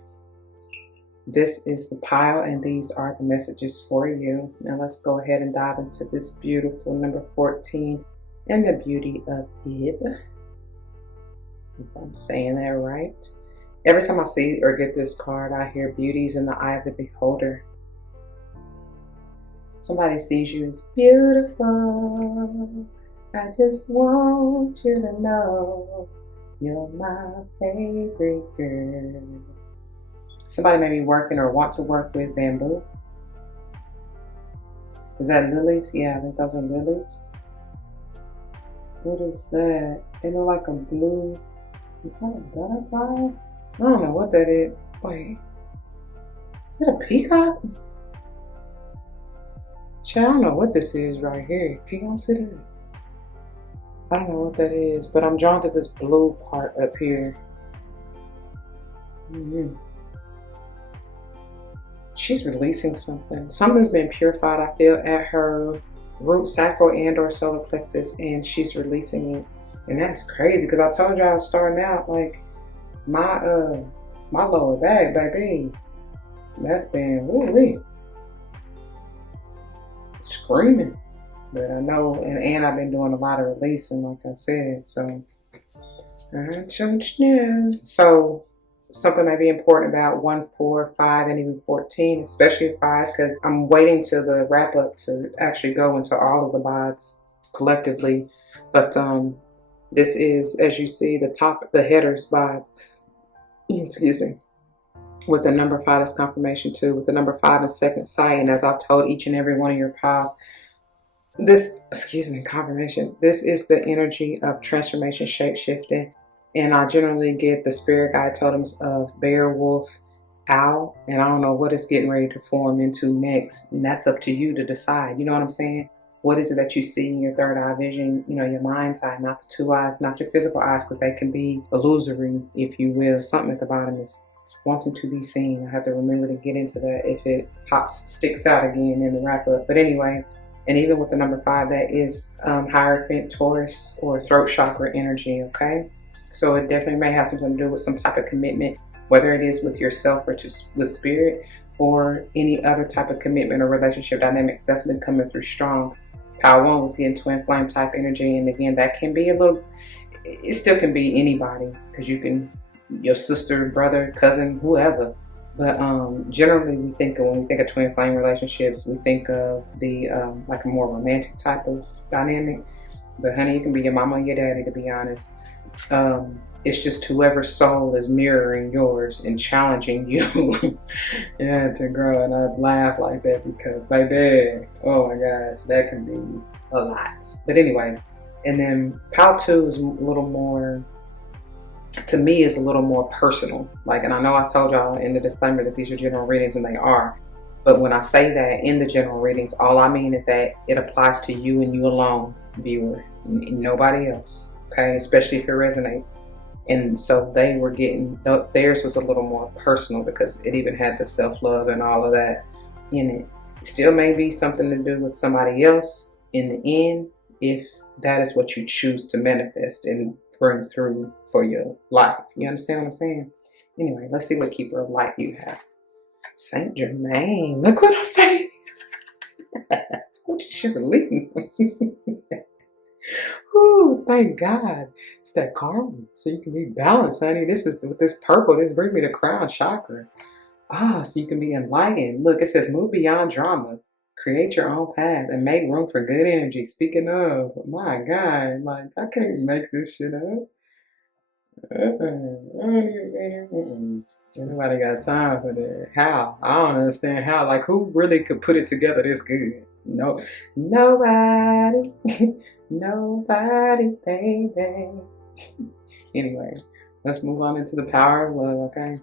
This is the pile, and these are the messages for you. Now let's go ahead and dive into this beautiful number 14 and the beauty of Ib. If I'm saying that right. Every time I see or get this card, I hear beauty's in the eye of the beholder. Somebody sees you as beautiful. I just want you to know you're my favorite girl. Somebody may be working or want to work with bamboo. Is that lilies? Yeah, I think those are lilies. What is that? They look like a blue. Is that a butterfly? I don't know what that is. Wait. Is it a peacock? Child, I don't know what this is right here. Can y'all see that? I don't know what that is, but I'm drawn to this blue part up here. She's releasing something. Something's been purified, I feel, at her root, sacral, and or solar plexus, and she's releasing it. And that's crazy, because I told y'all I was starting out, like, my lower back, baby. That's been, woo-wee. Screaming. But I know, and I've been doing a lot of releasing, like I said, so I don't know. So something may be important about 1, 4, 5, and even 14, especially 5, because I'm waiting till the wrap up to actually go into all of the VODs collectively. But this is, as you see, the headers VODs, excuse me, with the number 5 as confirmation too, with the number 5 in second sight. And as I've told each and every one of your piles, confirmation, this is the energy of transformation, shape shifting. And I generally get the spirit guide totems of bear, wolf, owl, and I don't know what it's getting ready to form into next. And that's up to you to decide. You know what I'm saying? What is it that you see in your third eye vision? You know, your mind's eye, not the 2 eyes, not your physical eyes, because they can be illusory, if you will. Something at the bottom is wanting to be seen. I have to remember to get into that if it sticks out again in the wrap up. But anyway, and even with the number 5, that is Hierophant, Taurus, or throat chakra energy, okay? So it definitely may have something to do with some type of commitment, whether it is with yourself or with spirit, or any other type of commitment or relationship dynamic that's been coming through strong. Power 1 was getting twin flame type energy, and again, that can be it still can be anybody, because you can, your sister, brother, cousin, whoever. But generally, when we think of twin flame relationships, we think of the like a more romantic type of dynamic. But honey, it can be your mama or your daddy, to be honest. It's just whoever's soul is mirroring yours and challenging you yeah, to grow. And I laugh like that because, baby, oh my gosh, that can be a lot. But anyway, and then POW 2 is a little more, to me, is a little more personal. Like, and I know I told y'all in the disclaimer that these are general readings, and they are. But when I say that in the general readings, all I mean is that it applies to you and you alone, viewer, nobody else, okay? Especially if it resonates. And so they were getting, theirs was a little more personal because it even had the self-love and all of that in it. Still may be something to do with somebody else in the end, if that is what you choose to manifest and bring through for your life. You understand what I'm saying? Anyway, let's see what keeper of light you have. Saint Germain. Look what I say. That's what you should believe. Ooh, thank God. It's that karma. So you can be balanced, honey. This is with this purple. This brings me to crown chakra. So you can be enlightened. Look, it says move beyond drama. Create your own path and make room for good energy. Speaking of, my God, like, I can't make this shit up. Nobody got time for that. How? I don't understand how. Like, who really could put it together this good? No, nobody. Nobody, baby. Anyway, let's move on into the power of love, okay?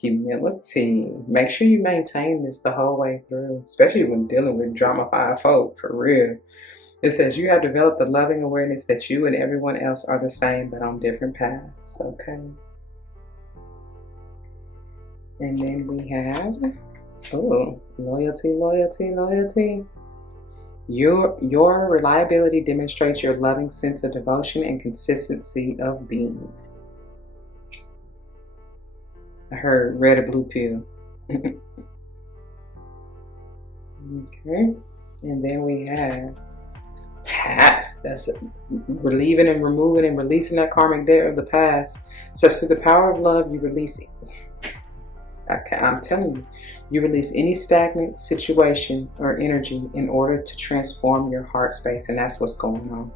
Humility. Make sure you maintain this the whole way through, especially when dealing with drama 5-4, for real. It says you have developed a loving awareness that you and everyone else are the same, but on different paths, okay? And then we have, loyalty, loyalty, loyalty. Your reliability demonstrates your loving sense of devotion and consistency of being. I heard red or blue pill. Okay. And then we have past. That's relieving and removing and releasing that karmic debt of the past. So through the power of love, you release it. Okay, I'm telling you, you release any stagnant situation or energy in order to transform your heart space, and that's what's going on.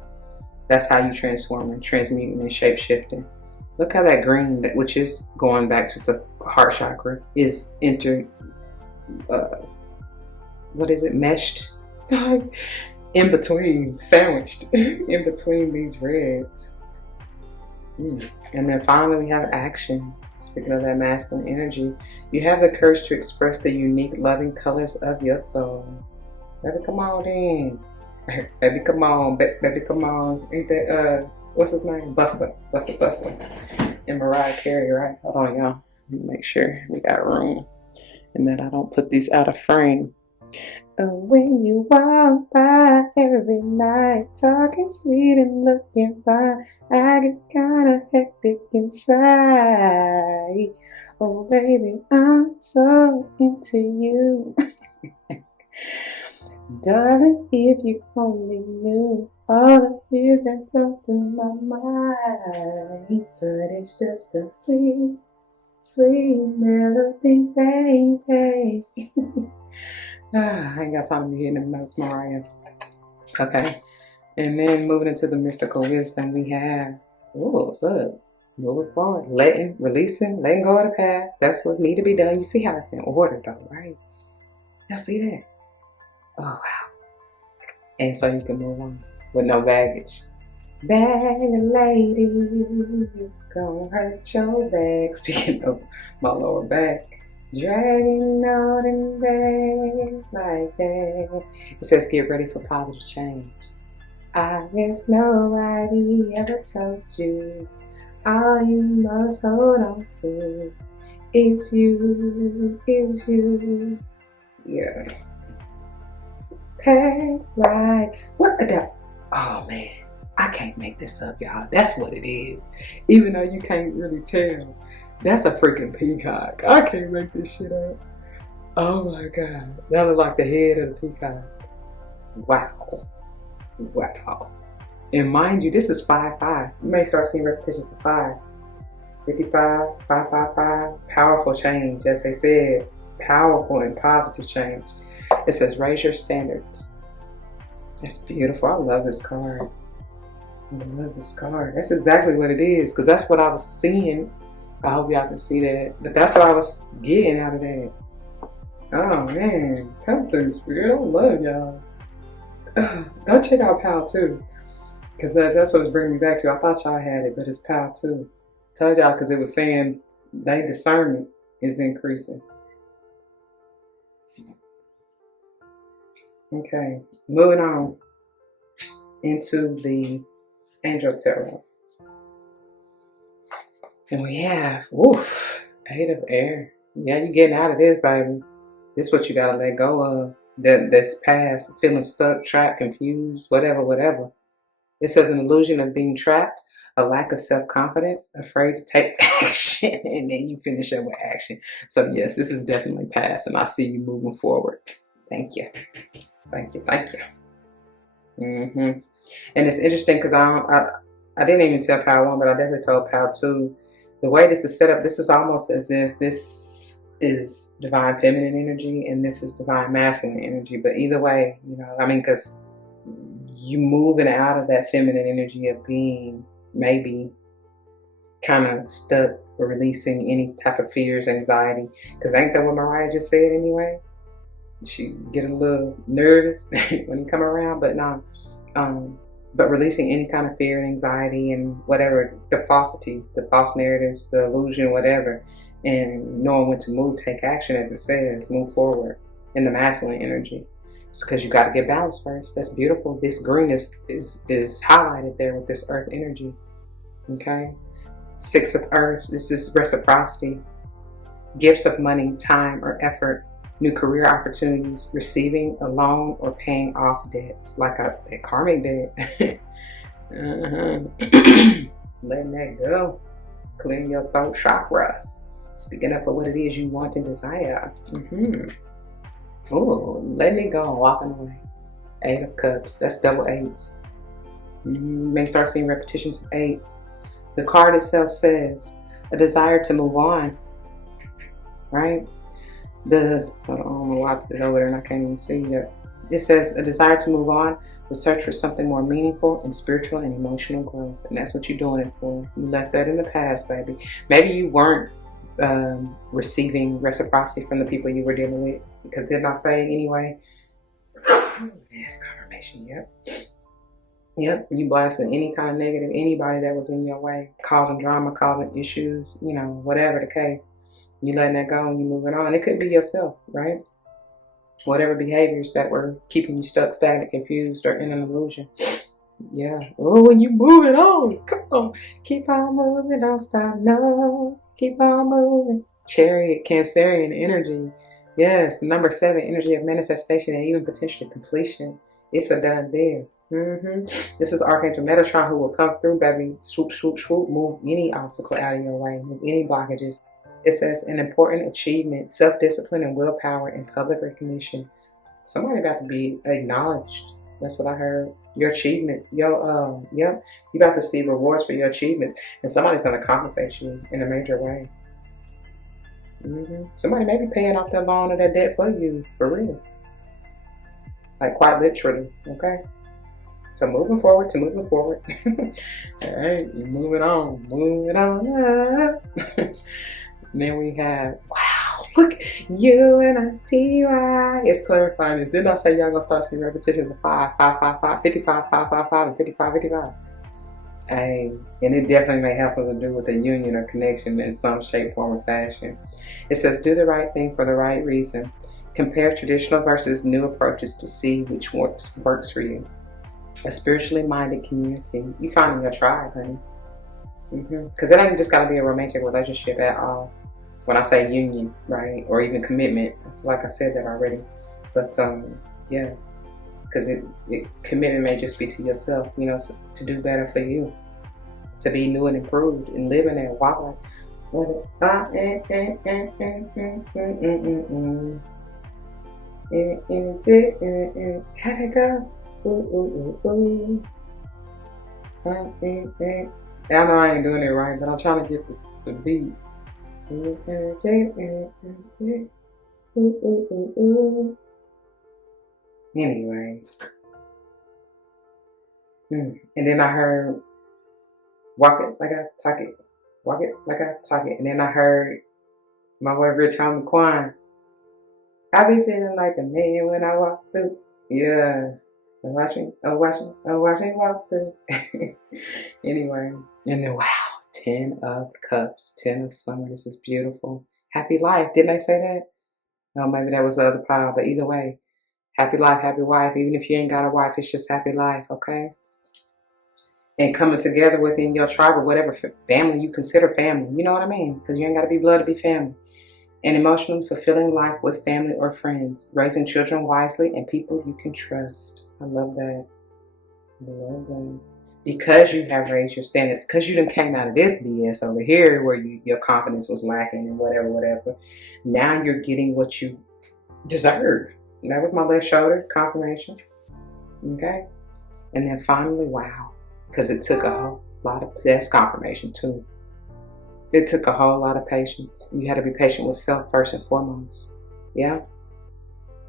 That's how you transform and transmuting and shape shifting. Look how that green, which is going back to the heart chakra, is entered. What is it? Meshed, in between, sandwiched in between these reds. And then finally, we have action. Speaking of that masculine energy, you have the courage to express the unique loving colors of your soul. Baby, come on in. Baby, come on. Baby, come on. Ain't that, what's his name? Buster. And Mariah Carey, right? Hold on, y'all. Make sure we got room and that I don't put these out of frame. When you walk by every night, talking sweet and looking fine, I get kinda hectic inside. Oh baby, I'm so into you. Darling, if you only knew all the fears that flow through my mind. But it's just a sweet, sweet melody, baby. I ain't got time to be hitting them notes, Mariah. Okay. And then moving into the mystical wisdom, we have, look, moving forward, releasing, letting go of the past. That's what needs to be done. You see how it's in order, though, right? Y'all see that? Oh, wow. And so you can move on with no baggage. Bag lady, you gon' hurt your back. Speaking of my lower back. Dragging out in bags like that. It says get ready for positive change. I guess nobody ever told you all you must hold on to is you, is you. Yeah. Pack like what the? Oh man, I can't make this up, y'all. That's what it is. Even though you can't really tell. That's a freaking peacock. I can't make this shit up. Oh my God. That looks like the head of the peacock. Wow. Wow. And mind you, this is 5-5. You may start seeing repetitions of 5. 55, 555. Powerful change, as they said. Powerful and positive change. It says raise your standards. That's beautiful. I love this card. I love the scar. That's exactly what it is, because that's what I was seeing. I hope y'all can see that. But that's what I was getting out of that. Oh man, come through, Spirit. I love y'all. Go check out PAL too, because that's what it's bringing me back to. I thought y'all had it, but it's PAL too. Told y'all because it was saying their discernment is increasing. Okay, moving on into the Angel Tarot. And we have, oof, 8 of Air. Yeah, you getting out of this, baby. This is what you gotta let go of. This past, feeling stuck, trapped, confused, whatever. It says an illusion of being trapped, a lack of self-confidence, afraid to take action, and then you finish up with action. So yes, this is definitely past, and I see you moving forward. Thank you. And it's interesting because I didn't even tell PAL 1, but I definitely told PAL 2. The way this is set up, this is almost as if this is divine feminine energy and this is divine masculine energy. But either way, you know, I mean, because you moving out of that feminine energy of being maybe kind of stuck or releasing any type of fears, anxiety. Because ain't that what Mariah just said anyway? She get a little nervous when you come around, but no. But releasing any kind of fear and anxiety and whatever, the falsities, the false narratives, the illusion, whatever, and knowing when to move, take action, as it says, move forward in the masculine energy. It's because you got to get balanced first. That's beautiful. This green is highlighted there with this earth energy. Okay, 6 of Earth. This is reciprocity, gifts of money, time, or effort. New career opportunities, receiving a loan or paying off debts, like that karmic debt. Letting that go. Clearing your throat chakra. Speaking up for what it is you want and desire. Ooh, letting it go and walking away. 8 of Cups. That's double 8s. You may start seeing repetitions of 8s. The card itself says a desire to move on. Right? Hold on, I don't know why I put it over there and I can't even see it. It says a desire to move on, the search for something more meaningful and spiritual and emotional growth. And that's what you're doing it for. You left that in the past, baby. Maybe you weren't receiving reciprocity from the people you were dealing with, because didn't I say anyway? Yes, confirmation. Yep. You blasting any kind of negative, anybody that was in your way, causing drama, causing issues, you know, whatever the case. You letting that go and you moving on. It could be yourself, right? Whatever behaviors that were keeping you stuck, stagnant, confused, or in an illusion. Yeah. Oh, when you moving on, come on. Keep on moving, don't stop, no. Keep on moving. Chariot, Cancerian energy. Yes, the number 7, energy of manifestation and even potentially completion. It's a done deal. This is Archangel Metatron, who will come through, baby. Swoop, swoop, swoop. Move any obstacle out of your way. Move any blockages. It says an important achievement, self-discipline and willpower and public recognition. Somebody about to be acknowledged. That's what I heard. Your achievements. Yep. You about to see rewards for your achievements. And somebody's going to compensate you in a major way. Somebody may be paying off that loan or that debt for you. For real. Like quite literally. Okay. So moving forward to moving forward. All right. You're moving on. Moving on up. Then we have, wow, look, UNITY. It's clarifying this. Didn't I say y'all gonna start seeing repetitions of 5, 5, 5, 5, 55, 5, 5, 5, and 55, 55? Hey, and it definitely may have something to do with a union or connection in some shape, form, or fashion. It says, do the right thing for the right reason. Compare traditional versus new approaches to see which works for you. A spiritually minded community. You find your tribe, honey. Because it ain't just got to be a romantic relationship at all. When I say union, right, or even commitment, like I said that already. But yeah, because commitment may just be to yourself, you know, to do better for you, to be new and improved, and living there. Wow. How'd it go? I know I ain't doing it right, but I'm trying to get the beat. Anyway, And then I heard, walk it like I talk it. Walk it like I talk it. And then I heard my boy Rich Homie Quan. I be feeling like a man when I walk through. Yeah. Watch me, watch me walk through. Anyway. And then, wow, 10 of cups, 10 of summer. This is beautiful. Happy life. Didn't I say that? No, maybe that was the other pile, but either way, happy life, happy wife. Even if you ain't got a wife, it's just happy life, okay? And coming together within your tribe or whatever family you consider family. You know what I mean? Because you ain't got to be blood to be family. And emotionally fulfilling life with family or friends. Raising children wisely and people you can trust. I love that. I love that. Because you have raised your standards. Because you done came out of this BS over here where your confidence was lacking and whatever. Now you're getting what you deserve. And that was my left shoulder confirmation. Okay? And then finally, wow. Because it took a whole lot of, that's confirmation too. It took a whole lot of patience. You had to be patient with self first and foremost. Yeah?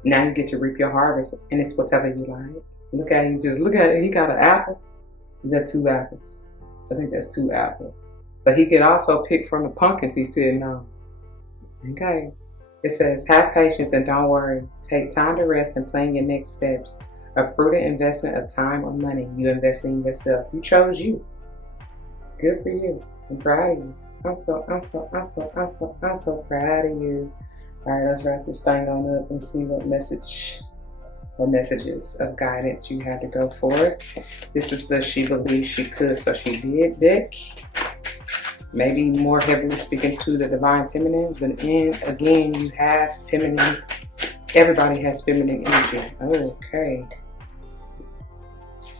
Now you get to reap your harvest, and it's whatever you like. Look at him, just look at it. He got an apple. Is that 2 apples? I think that's 2 apples. But he could also pick from the pumpkins he's sitting on. Okay. It says, have patience and don't worry. Take time to rest and plan your next steps. A prudent investment of time or money you invest in yourself. You chose you. Good for you. I'm proud of you. I'm so proud of you. All right, let's wrap this thing on up and see what message or messages of guidance you had to go forth. This is the she believed she could, so she did deck. Maybe more heavily speaking to the divine feminine, but again, you have feminine. Everybody has feminine energy. Okay.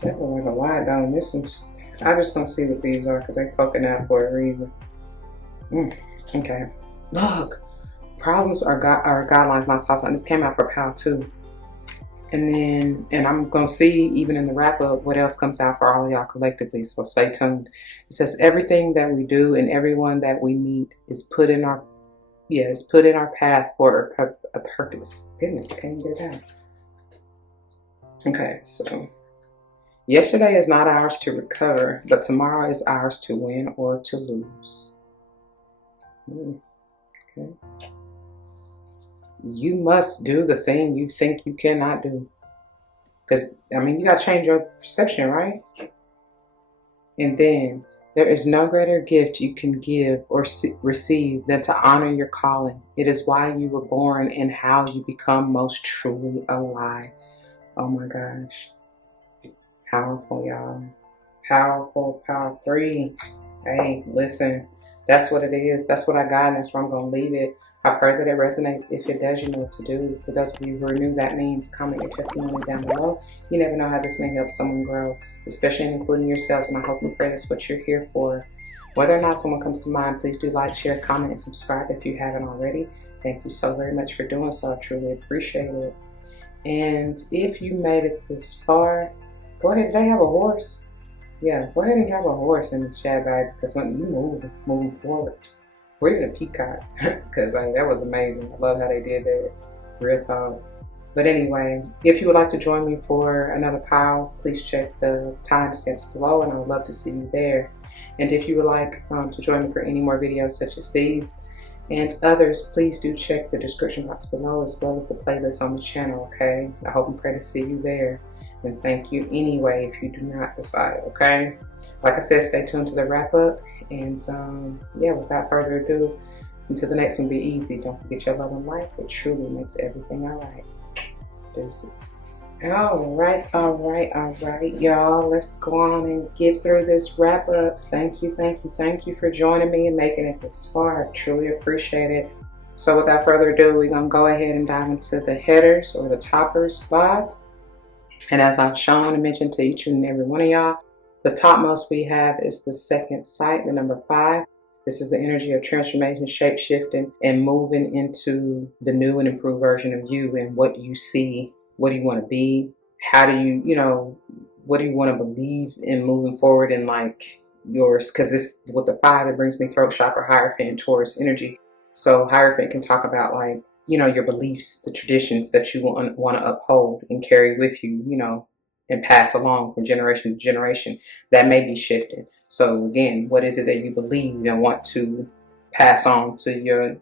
That looks like a lot down. This one's, I'm just gonna see what these are because they're poking out for a reason. Okay. Look, problems are guidelines, not stop signs. This came out for Pal too. And I'm gonna see even in the wrap up what else comes out for all of y'all collectively. So stay tuned. It says everything that we do and everyone that we meet is put in our path for a purpose. Goodness, I can't get it out. Okay, so yesterday is not ours to recover, but tomorrow is ours to win or to lose. Okay. You must do the thing you think you cannot do. Because, I mean, you got to change your perception, right? And then, there is no greater gift you can give or receive than to honor your calling. It is why you were born and how you become most truly alive. Oh my gosh. Powerful, y'all. Powerful, power 3. Hey, listen. That's what it is. That's what I got, and that's where I'm going to leave it. I pray that it resonates. If it does, you know what to do. For those of you who are new, that means comment your testimony down below. You never know how this may help someone grow, especially including yourselves, and I hope and pray that's what you're here for. Whether or not someone comes to mind, please do like, share, comment, and subscribe if you haven't already. Thank you so very much for doing so. I truly appreciate it. And if you made it this far, go ahead. Did I have a horse? Yeah, go ahead and drop a horse in the chat, babe, because you move forward. Or even a peacock, because that was amazing. I love how they did that. Real talk. But anyway, if you would like to join me for another pile, please check the timestamps below, and I would love to see you there. And if you would like to join me for any more videos such as these and others, please do check the description box below as well as the playlist on the channel, okay? I hope and pray to see you there. And thank you anyway if you do not decide, okay? Like I said, stay tuned to the wrap up. And yeah, without further ado, until the next one, be easy. Don't forget your love and life. It truly makes everything all right. Deuces. All right, y'all. Let's go on and get through this wrap up. Thank you for joining me and making it this far. I truly appreciate it. So without further ado, we're going to go ahead and dive into the headers or the toppers spot. And as I've shown and mentioned to each and every one of y'all, the topmost we have is the second sight, the number 5. This is the energy of transformation, shape-shifting, and moving into the new and improved version of you and what you see, what do you want to be, how do you, what do you want to believe in moving forward in like yours, because this, with the 5, it brings me throat chakra, Hierophant, and Taurus energy. So Hierophant can talk about like, your beliefs, the traditions that you want to uphold and carry with you, and pass along from generation to generation. That may be shifting. So again, what is it that you believe and want to pass on to your,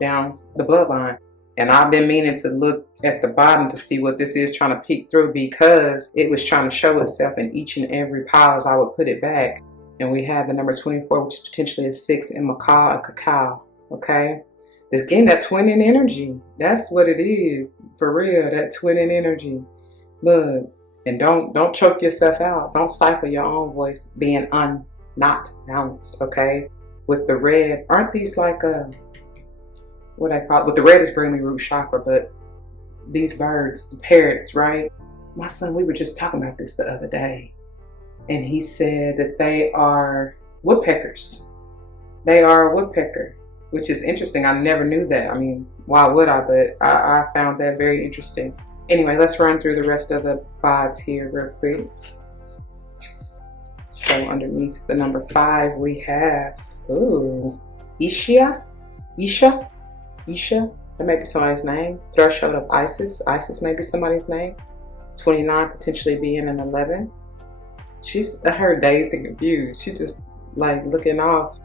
down the bloodline? And I've been meaning to look at the bottom to see what this is trying to peek through, because it was trying to show itself in each and every pile as I would put it back. And we have the number 24, which is potentially a 6 in macaw and cacao. Okay? It's getting that twinning energy. That's what it is. For real, that twinning energy. Look. And don't choke yourself out. Don't stifle your own voice being not balanced, okay? With the red, aren't these like what I call it? With the red is bringing me root chakra, but these birds, the parrots, right? My son, we were just talking about this the other day. And he said that they are woodpeckers. They are a woodpecker, which is interesting. I never knew that. I mean, why would I? But I found that very interesting. Anyway, let's run through the rest of the bods here real quick. So underneath the number 5, we have, Isha, that may be somebody's name. Threshold of Isis may be somebody's name. 29 potentially being an 11. She's her dazed and confused. She just like looking off.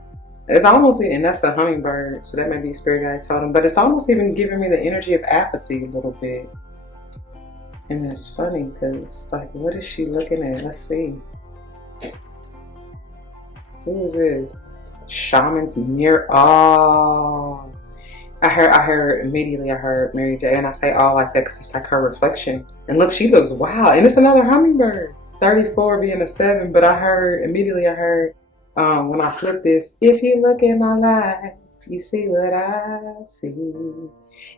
It's almost, and that's a hummingbird, so that may be spirit guide totem, but it's almost even giving me the energy of apathy a little bit. And it's funny because, like, what is she looking at? Let's see. Who is this? Shaman's mirror. Oh, I heard immediately. I heard Mary J. And I say "oh" like that because it's like her reflection. And look, she looks wow. And it's another hummingbird. 34 being a 7. But I heard when I flip this, if you look at my life, you see what I see.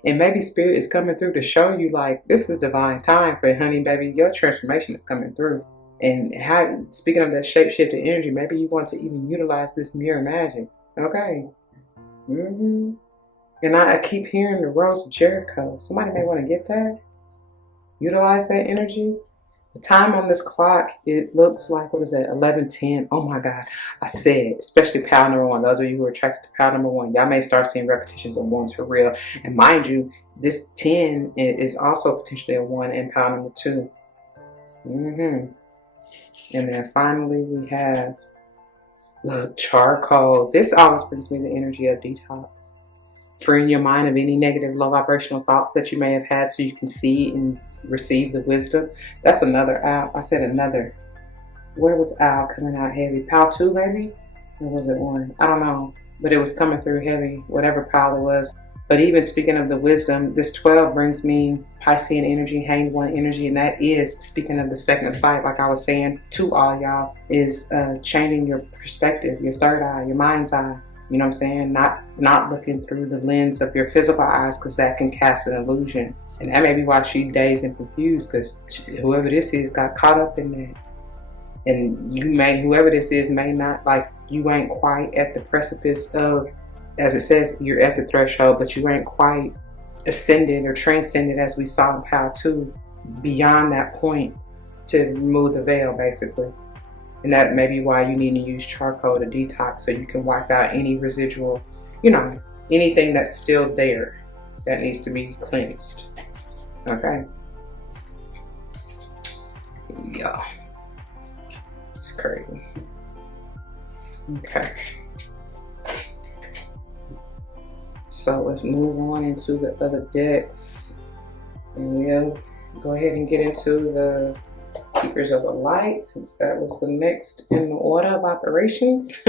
And maybe spirit is coming through to show you, like, this is divine time for honey, baby. Your transformation is coming through. And how, speaking of that shape-shifted energy, maybe you want to even utilize this mirror magic. Okay. And I keep hearing the Rose of Jericho. Somebody may want to get that. Utilize that energy. The time on this clock, it looks like, what is that, 11:10. Oh my God. I said, especially pile number 1. Those of you who are attracted to pile number 1, y'all may start seeing repetitions of 1s for real. And mind you, this 10 is also potentially a 1 in pile number 2. And then finally we have, look, charcoal. This always brings me the energy of detox. Freeing your mind of any negative, low vibrational thoughts that you may have had so you can see and receive the wisdom. That's another owl. I said another. Where was owl coming out heavy? Pile 2 maybe? Or was it 1? I don't know. But it was coming through heavy, whatever pile it was. But even speaking of the wisdom, this 12 brings me Piscean energy, hanged one energy, and that is, speaking of the second sight, like I was saying to all y'all, is changing your perspective, your third eye, your mind's eye. You know what I'm saying? Not looking through the lens of your physical eyes, because that can cast an illusion. And that may be why she's dazed and confused, because whoever this is got caught up in that. And whoever this is may not, like, you ain't quite at the precipice of, as it says, you're at the threshold, but you ain't quite ascended or transcended, as we saw in Pile 2, beyond that point to remove the veil, basically. And that may be why you need to use charcoal to detox, so you can wipe out any residual, anything that's still there that needs to be cleansed. Okay. Yeah. It's crazy. Okay. So let's move on into the other decks. And we'll go ahead and get into the Keepers of the Light, since that was the next in the order of operations.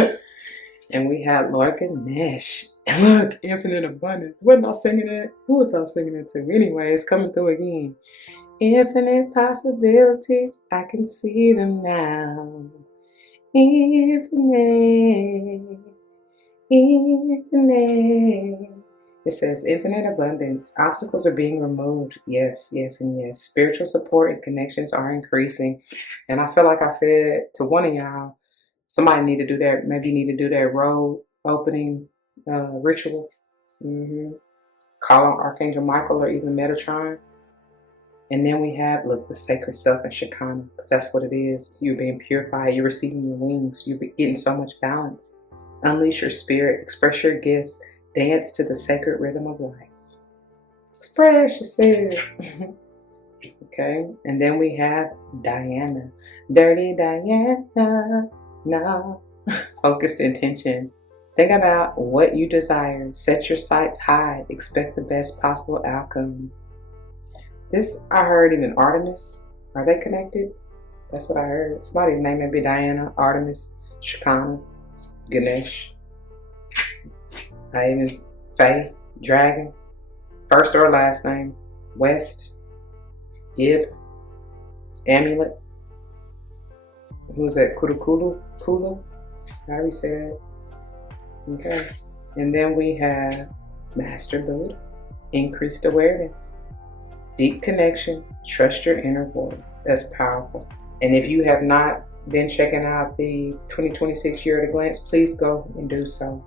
And we have Lord Ganesh. Look, infinite abundance. Wasn't I singing that? Who was I singing it to? Anyway, it's coming through again. Infinite possibilities, I can see them now. Infinite. It says infinite abundance. Obstacles are being removed. Yes, yes, and yes. Spiritual support and connections are increasing. And I feel like I said to one of y'all, somebody need to do that. Maybe you need to do that road opening ritual. Call on Archangel Michael or even Metatron. And then we have, look, the sacred self and Shekinah, because that's what it is. So you're being purified. You're receiving your wings. You're getting so much balance. Unleash your spirit. Express your gifts. Dance to the sacred rhythm of life. Express yourself. Okay, and then we have Diana. Dirty Diana. No. Focused intention. Think about what you desire. Set your sights high. Expect the best possible outcome. This I heard in Artemis. Are they connected? That's what I heard. Somebody's name may be Diana, Artemis, Shakana, Ganesh. I even Faye, Dragon. First or last name. West, Ib, Amulet. Who's that? Kula? How do you say that? Okay. And then we have Master Buddha, increased awareness, deep connection, trust your inner voice. That's powerful. And if you have not been checking out the 2026 Year at a Glance, please go and do so.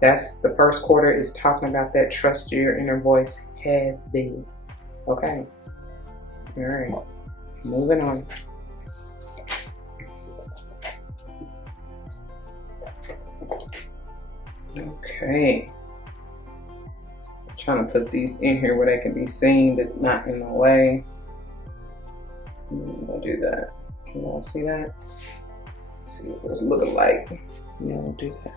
That's the first quarter is talking about that trust your inner voice heavy. Okay. All right. Moving on. Okay. I'm trying to put these in here where they can be seen, but not in the way. We'll do that. Can y'all see that? Let's see what this looking like. Yeah, we'll do that.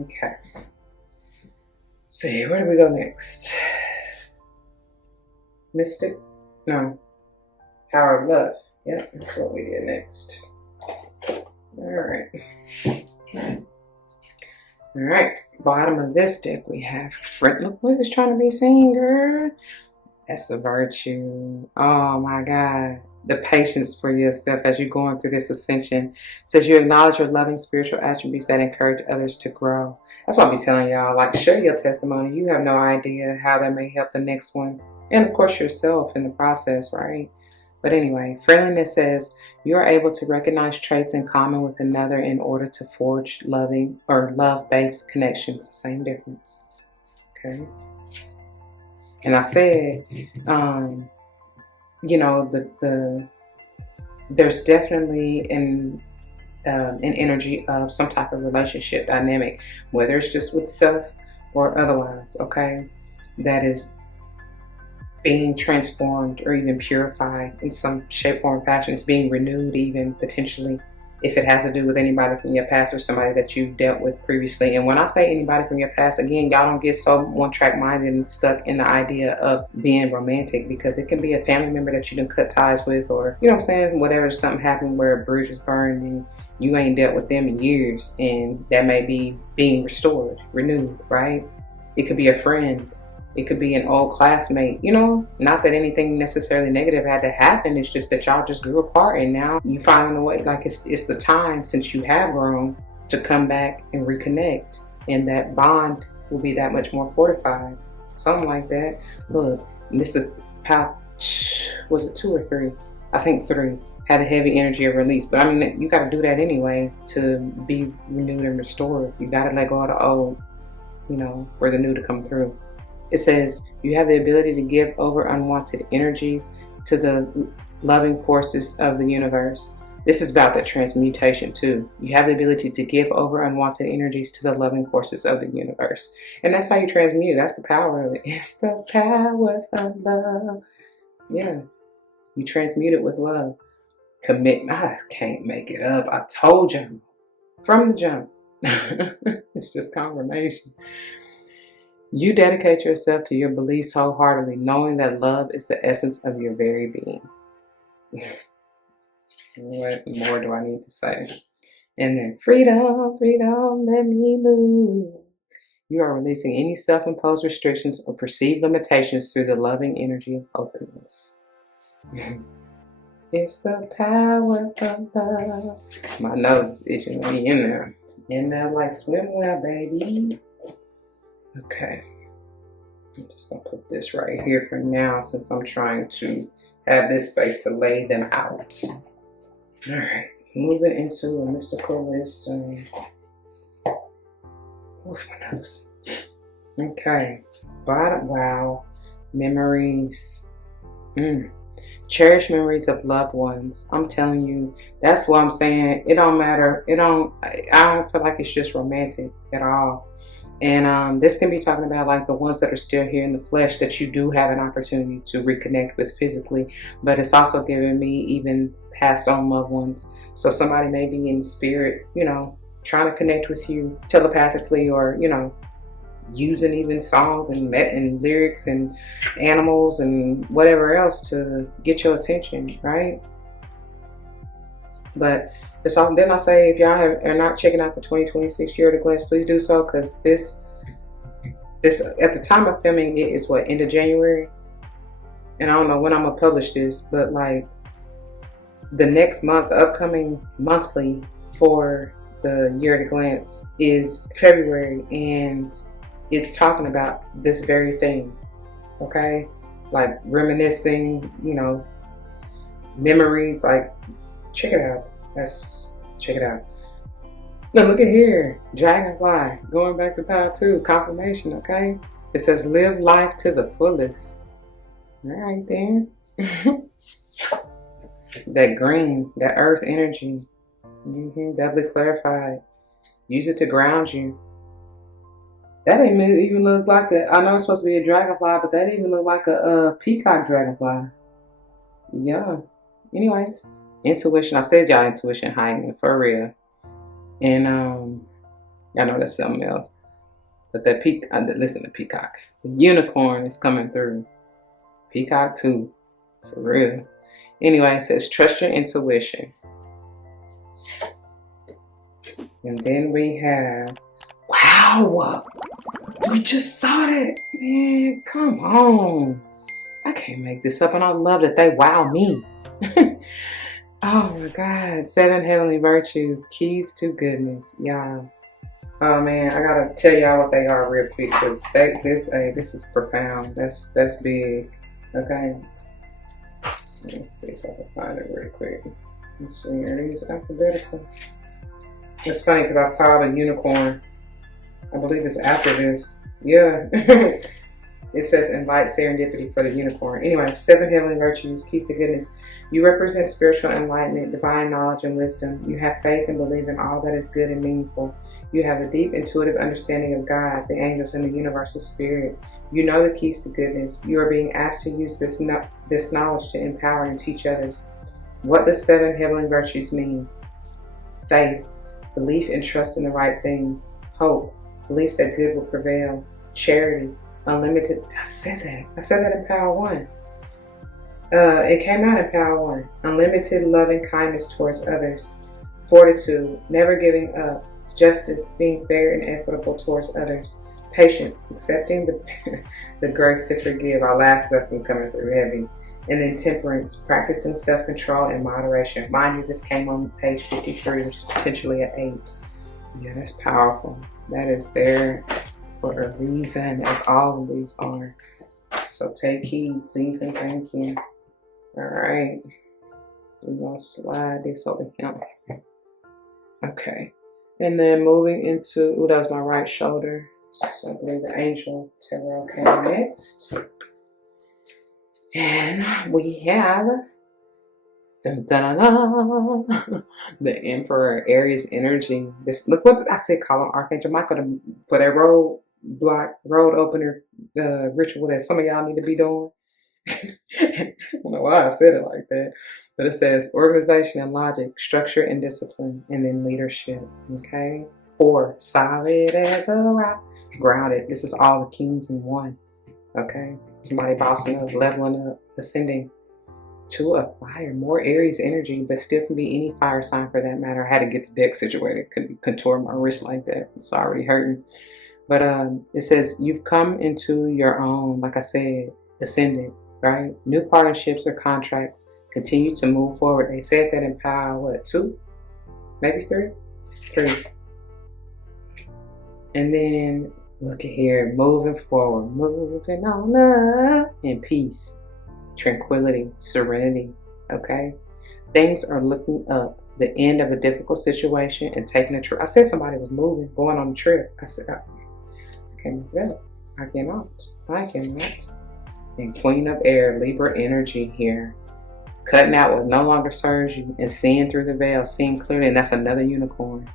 Okay. See, where do we go next? Mystic? No. Power of Love. Yep, that's what we did next. Alright. Alright. Bottom of this deck we have friend. Look what it's trying to be seen, girl. That's a virtue. Oh my God. The patience for yourself as you're going through this ascension. Says you acknowledge your loving spiritual attributes that encourage others to grow. That's what I be telling y'all. Like, share your testimony. You have no idea how that may help the next one. And of course yourself in the process, right? But anyway, friendliness says you are able to recognize traits in common with another in order to forge loving or love-based connections. Same difference. Okay. And I said, you know, there's definitely an energy of some type of relationship dynamic, whether it's just with self or otherwise, okay, that is being transformed or even purified in some shape, form, fashion. It's being renewed even potentially if it has to do with anybody from your past or somebody that you've dealt with previously. And when I say anybody from your past, again, y'all don't get so one-track minded and stuck in the idea of being romantic, because it can be a family member that you done cut ties with, or, you know what I'm saying, whatever, something happened where a bridge was burned and you ain't dealt with them in years, and that may be being restored, renewed, right? It could be a friend. It could be an old classmate, you know, not that anything necessarily negative had to happen. It's just that y'all just grew apart and now you find a way, like it's the time since you have grown to come back and reconnect. And that bond will be that much more fortified. Something like that. Look, this is how, was it 2 or 3? I think 3. Had a heavy energy of release. But I mean, you got to do that anyway to be renewed and restored. You got to let go of the old, you know, for the new to come through. It says you have the ability to give over unwanted energies to the loving forces of the universe. This is about the transmutation too. You have the ability to give over unwanted energies to the loving forces of the universe. And that's how you transmute. That's the power of it. It's the power of love. Yeah. You transmute it with love. Commitment. I can't make it up. I told you from the jump. It's just confirmation. You dedicate yourself to your beliefs wholeheartedly, knowing that love is the essence of your very being. What more do I need to say? And then freedom, freedom, let me loose. You are releasing any self-imposed restrictions or perceived limitations through the loving energy of openness. It's the power of love. My nose is itching me in there. In there like swimwear, baby. Okay, I'm just going to put this right here for now since I'm trying to have this space to lay them out. All right, moving into a mystical wisdom. Oof, my nose. Okay, bottom, wow, memories. Cherish memories of loved ones. I'm telling you, that's what I'm saying. It don't matter. I don't feel like it's just romantic at all. And this can be talking about like the ones that are still here in the flesh that you do have an opportunity to reconnect with physically, but it's also giving me even passed on loved ones. So somebody may be in spirit, you know, trying to connect with you telepathically, or, you know, using even songs and lyrics and animals and whatever else to get your attention, right? But it's all, didn't I say if y'all are not checking out the 2026 year at a glance, please do so, because this at the time of filming it is what, end of January, and I don't know when I'm gonna publish this, but like the next month, the upcoming monthly for the year at a glance is February, and it's talking about this very thing, okay? Like reminiscing, you know, memories, like check it out. Check it out. Now look at here, Dragonfly, going back to Power 2, confirmation, okay? It says live life to the fullest. All right then. That green, that earth energy, doubly clarified. Use it to ground you. That didn't even look like I know it's supposed to be a dragonfly, but that didn't even look like a peacock dragonfly. Yeah. Anyways, intuition. I said y'all intuition heightened for real. And I know that's something else. But that listen to peacock. The unicorn is coming through. Peacock too. For real. Anyway, it says trust your intuition. And then we have, wow, we just saw that, man, come on. I can't make this up, and I love that they wow me. Oh my God, 7 heavenly virtues, keys to goodness, y'all. Oh man, I gotta tell y'all what they are real quick, because this is profound. That's big, okay? Let's see if I can find it real quick. Let's see, are these alphabetical? It's funny because I saw the unicorn. I believe it's after this. Yeah. It says invite serendipity for the unicorn. Anyway, 7 heavenly virtues, keys to goodness. You represent spiritual enlightenment, divine knowledge, and wisdom. You have faith and believe in all that is good and meaningful. You have a deep intuitive understanding of God, the angels, and the universal spirit. You know the keys to goodness. You are being asked to use this knowledge to empower and teach others. What the 7 heavenly virtues mean: faith, belief and trust in the right things; hope, belief that good will prevail; charity, unlimited. I said that in Power 1. It came out in Power 1. Unlimited loving kindness towards others; fortitude, never giving up; justice, being fair and equitable towards others; patience, accepting the grace to forgive. I laugh because that's been coming through heavy. And then temperance, practicing self-control and moderation. Mind you, this came on page 53, which is potentially an 8. Yeah, that's powerful. That is there for a reason, as all of these are. So take heed, please, and thank you. All right. We're going to slide this over here. Okay. And then moving into, that was my right shoulder. So I believe the angel tarot came next. And we have dun, dun, dun, dun, the Emperor, Aries energy. This, look what I said, call him Archangel Michael for that road opener ritual that some of y'all need to be doing. I don't know why I said it like that, but it says organization and logic, structure and discipline, and then leadership. Okay. 4, solid as a rock, grounded. This is all the kings in one. Okay. Somebody bossing up, leveling up, ascending. 2 of fire, more Aries energy, but still can be any fire sign for that matter. I had to get the deck situated. Couldn't contour my wrist like that. It's already hurting. But it says you've come into your own, like I said, ascendant, right? New partnerships or contracts continue to move forward. They said that in Power, 2? Maybe 3? 3. And then look at here, moving forward, moving on up in peace, tranquility, serenity, okay? Things are looking up. The end of a difficult situation and taking a trip. I said somebody was moving, going on a trip. I said, I can't move that. I cannot. And Queen of Air, Libra energy here. Cutting out what no longer serves you and seeing through the veil, seeing clearly, and that's another unicorn.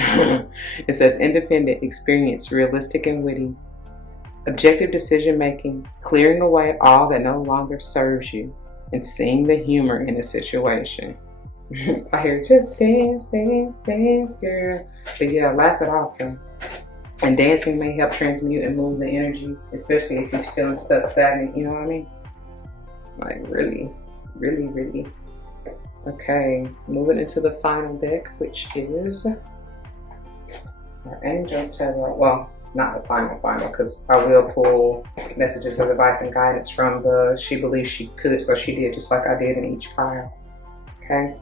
It says independent, experienced, realistic, and witty. Objective decision making, clearing away all that no longer serves you, and seeing the humor in a situation. I hear just dance, dance, dance, girl. But yeah, laugh it off, though. And dancing may help transmute and move the energy, especially if you're feeling stuck, stagnant, you know what I mean? Like really, really, really. Okay, moving into the final deck, which is our Angel Tarot. Well, not the final, because I will pull messages of advice and guidance from the She Believes She Could, so she did just like I did in each pile. Okay,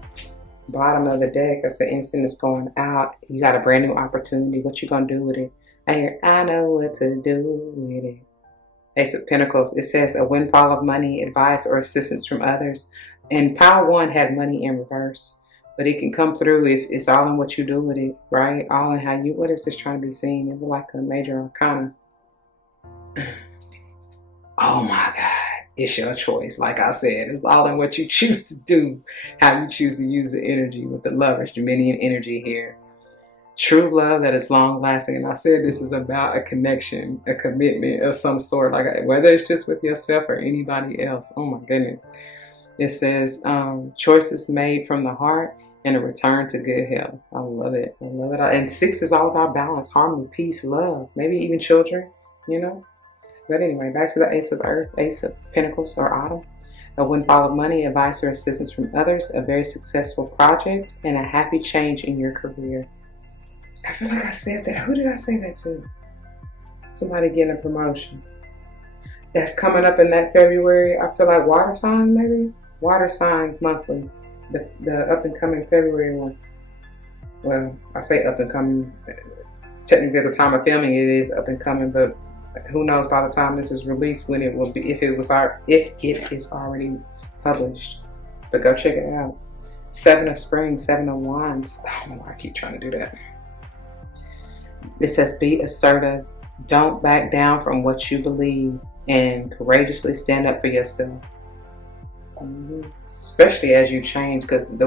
bottom of the deck, as the instant is going out, you got a brand new opportunity. What you gonna do with it? I hear, I know what to do with it. Ace of Pentacles, it says a windfall of money, advice, or assistance from others. And pile 1 had money in reverse, but it can come through if it's all in what you do with it, right? All in how you, what is this trying to be seen? It look like a major arcana. Oh my God. It's your choice. Like I said, it's all in what you choose to do, how you choose to use the energy with the Lovers, Geminian energy here. True love that is long lasting. And I said this is about a connection, a commitment of some sort, like whether it's just with yourself or anybody else. Oh my goodness. It says choices made from the heart and a return to good health. I love it. I love it. And 6 is all about balance, harmony, peace, love, maybe even children, you know. But anyway, back to the Ace of Earth, Ace of Pentacles, or Autumn. A windfall of money, advice, or assistance from others, a very successful project, and a happy change in your career. I feel like I said that. Who did I say that to? Somebody getting a promotion. That's coming up in that February. I feel like water sign, maybe? Water signs monthly. The up and coming February one. Well, I say up and coming. Technically, at the time of filming, it is up and coming, but who knows by the time this is released when it will be, if it is already published. But go check it out. 7 of Spring, 7 of Wands. I don't know why I keep trying to do that. It says be assertive. Don't back down from what you believe, and courageously stand up for yourself. Especially as you change, because the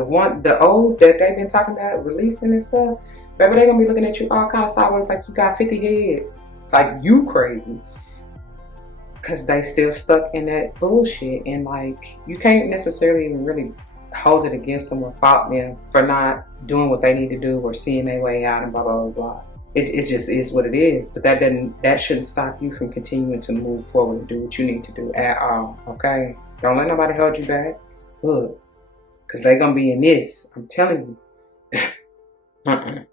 old that they've been talking about releasing and stuff, baby, they're gonna be looking at you all kind of sideways like you got 50 heads, like you crazy, because they still stuck in that bullshit. And like, you can't necessarily even really hold it against them or fault them for not doing what they need to do or seeing their way out and blah blah blah blah. It just is what it is. But that shouldn't stop you from continuing to move forward and do what you need to do at all. Okay, don't let nobody hold you back. Look, because they're gonna be in this, I'm telling you.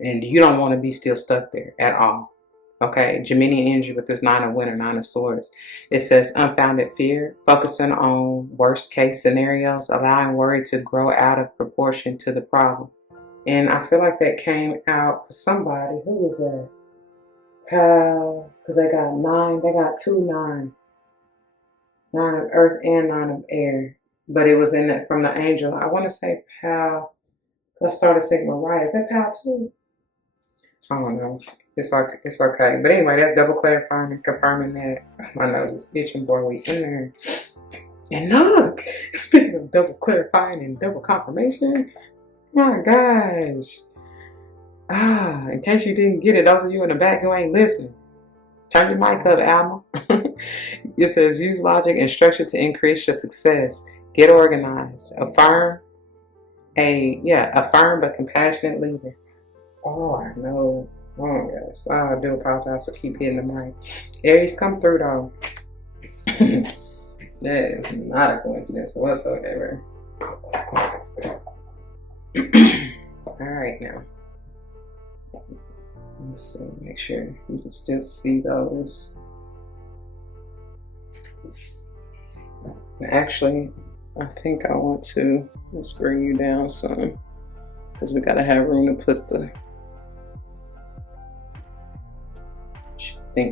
And you don't want to be still stuck there at all. Okay, Geminian energy with this 9 of Winter, 9 of Swords. It says unfounded fear, focusing on worst case scenarios, allowing worry to grow out of proportion to the problem. And I feel like that came out for somebody. Who was that? Because they got 9, they got 2 9. 9 of Earth and 9 of Air. But it was in that from the angel. I want to say Pal. I started saying Mariah. Is that Pal too? I don't know. It's okay. But anyway, that's double clarifying and confirming that. My nose is itching, boy. We in there. And look, speaking of double clarifying and double confirmation, my gosh. In case you didn't get it, those of you in the back who ain't listening, turn your mic up, Alma. It says use logic and structure to increase your success. Get organized. Affirm but compassionate leader. Oh, I know. Oh my gosh. I do apologize for keep hitting the mic. Aries, come through though. That is not a coincidence whatsoever. Alright now. Let's see, make sure you can still see those. Actually, I think I want to, let's bring you down some, because we gotta have room to put the,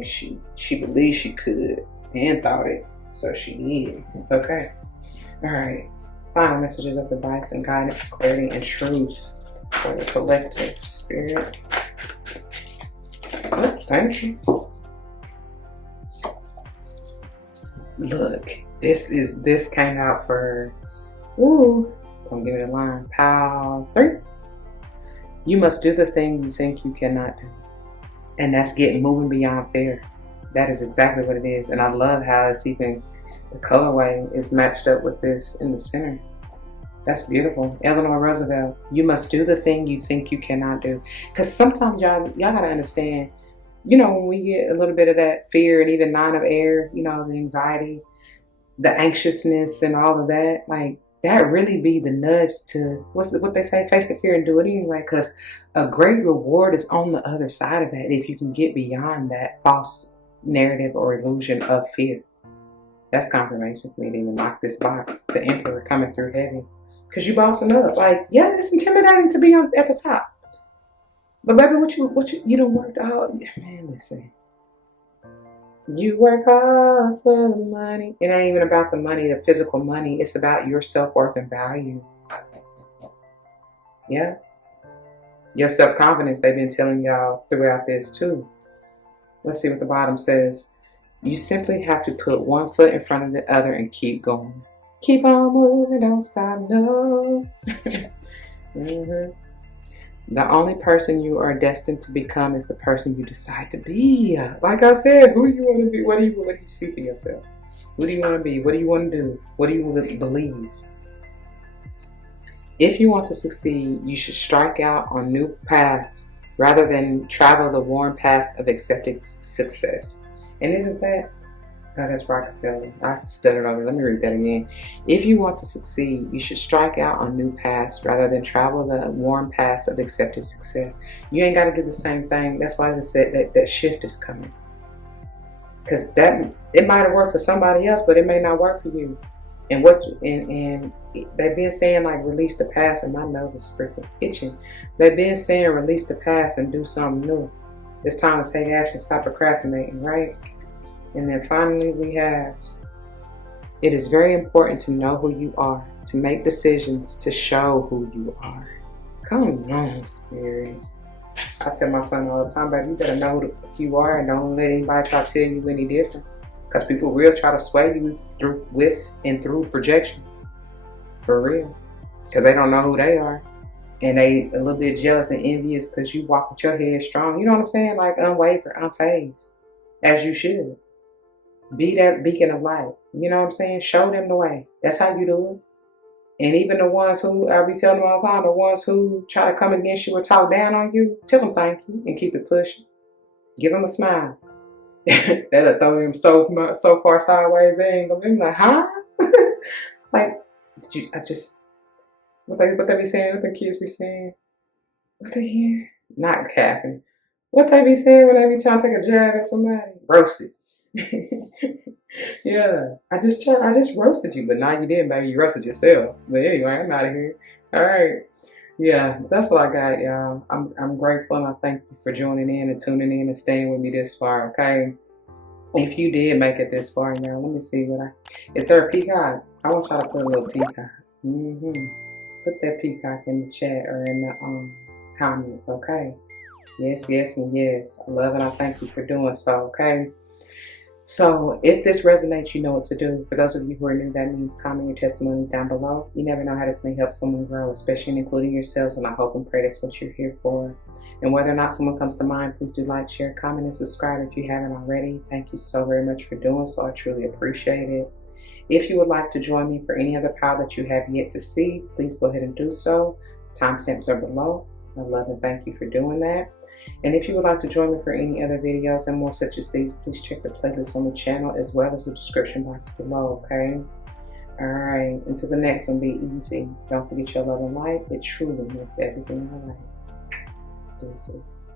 she believes she could and thought it, so she did. Okay. Alright. Final messages of advice and guidance, clarity, and truth for the collective spirit. Oh, thank you. Look, this came out for, gonna give it a line, pile 3. You must do the thing you think you cannot do. And that's getting moving beyond fear. That is exactly what it is. And I love how it's even, the colorway is matched up with this in the center. That's beautiful. Eleanor Roosevelt, you must do the thing you think you cannot do. Because sometimes y'all gotta understand, you know, when we get a little bit of that fear and even 9 of air, you know, the anxiety, the anxiousness and all of that, like that really be the nudge to, what they say, face the fear and do it anyway. Because a great reward is on the other side of that if you can get beyond that false narrative or illusion of fear. That's confirmation for me to even knock this box. The Emperor coming through heavy. Because you bossing up. Like, yeah, it's intimidating to be at the top. But baby, you don't work out. Man, listen. You work hard for the money. It ain't even about the money, the physical money. It's about your self-worth and value. Yeah. Your self-confidence, they've been telling y'all throughout this too. Let's see what the bottom says. You simply have to put one foot in front of the other and keep going. Keep on moving, don't stop, no. The only person you are destined to become is the person you decide to be. Like I said, who do you want to be? What do you see for yourself? Who do you want to be? What do you want to do? What do you want to believe? If you want to succeed, you should strike out on new paths rather than travel the worn paths of accepted success. And isn't that? Oh, that's Rockefeller. I stuttered over it. Let me read that again. If you want to succeed, you should strike out on new paths rather than travel the worn paths of accepted success. You ain't got to do the same thing. That's why they said that shift is coming. Because it might have worked for somebody else, but it may not work for you. And they've been saying like release the past, and my nose is freaking itching. They've been saying release the past and do something new. It's time to take action, stop procrastinating, right? And then finally we have, it is very important to know who you are, to make decisions, to show who you are. Come on, Spirit. I tell my son all the time, baby, you better know who the fuck you are and don't let anybody try to tell you any different. Because people real try to sway you through projection. For real. Because they don't know who they are. And they a little bit jealous and envious because you walk with your head strong. You know what I'm saying? Like unwavered, unfazed. As you should. Be that beacon of light. You know what I'm saying? Show them the way. That's how you do it. And even the ones who, I be telling them all the time, the ones who try to come against you or talk down on you, tell them thank you and keep it pushing. Give them a smile. That'll throw them so far sideways, they ain't gonna be like, huh? Like, what they be saying, what the kids be saying? What they hear? Not capping. What they be saying when they be trying to take a jab at somebody? Roasted. Yeah, I just roasted you, but now you didn't, baby. You roasted yourself. But anyway, I'm out of here. All right. Yeah, that's what I got, y'all. I'm grateful and I thank you for joining in and tuning in and staying with me this far, okay? If you did make it this far, y'all, let me see is there a peacock? I want y'all to put a little peacock. Put that peacock in the chat or in the comments, okay? Yes, yes, and yes. I love and I thank you for doing so, okay? So if this resonates, you know what to do. For those of you who are new, that means comment your testimonies down below. You never know how this may help someone grow, especially including yourselves, and I hope and pray that's what you're here for. And whether or not someone comes to mind, please do like, share, comment, and subscribe if you haven't already. Thank you so very much for doing so. I truly appreciate it. If you would like to join me for any other power that you have yet to see, please go ahead and do so. Timestamps are below. I love and thank you for doing that. And if you would like to join me for any other videos and more such as these, please check the playlist on the channel as well as the description box below, okay? Alright, until the next one, be easy. Don't forget your love and light. It truly makes everything alright. Deuces.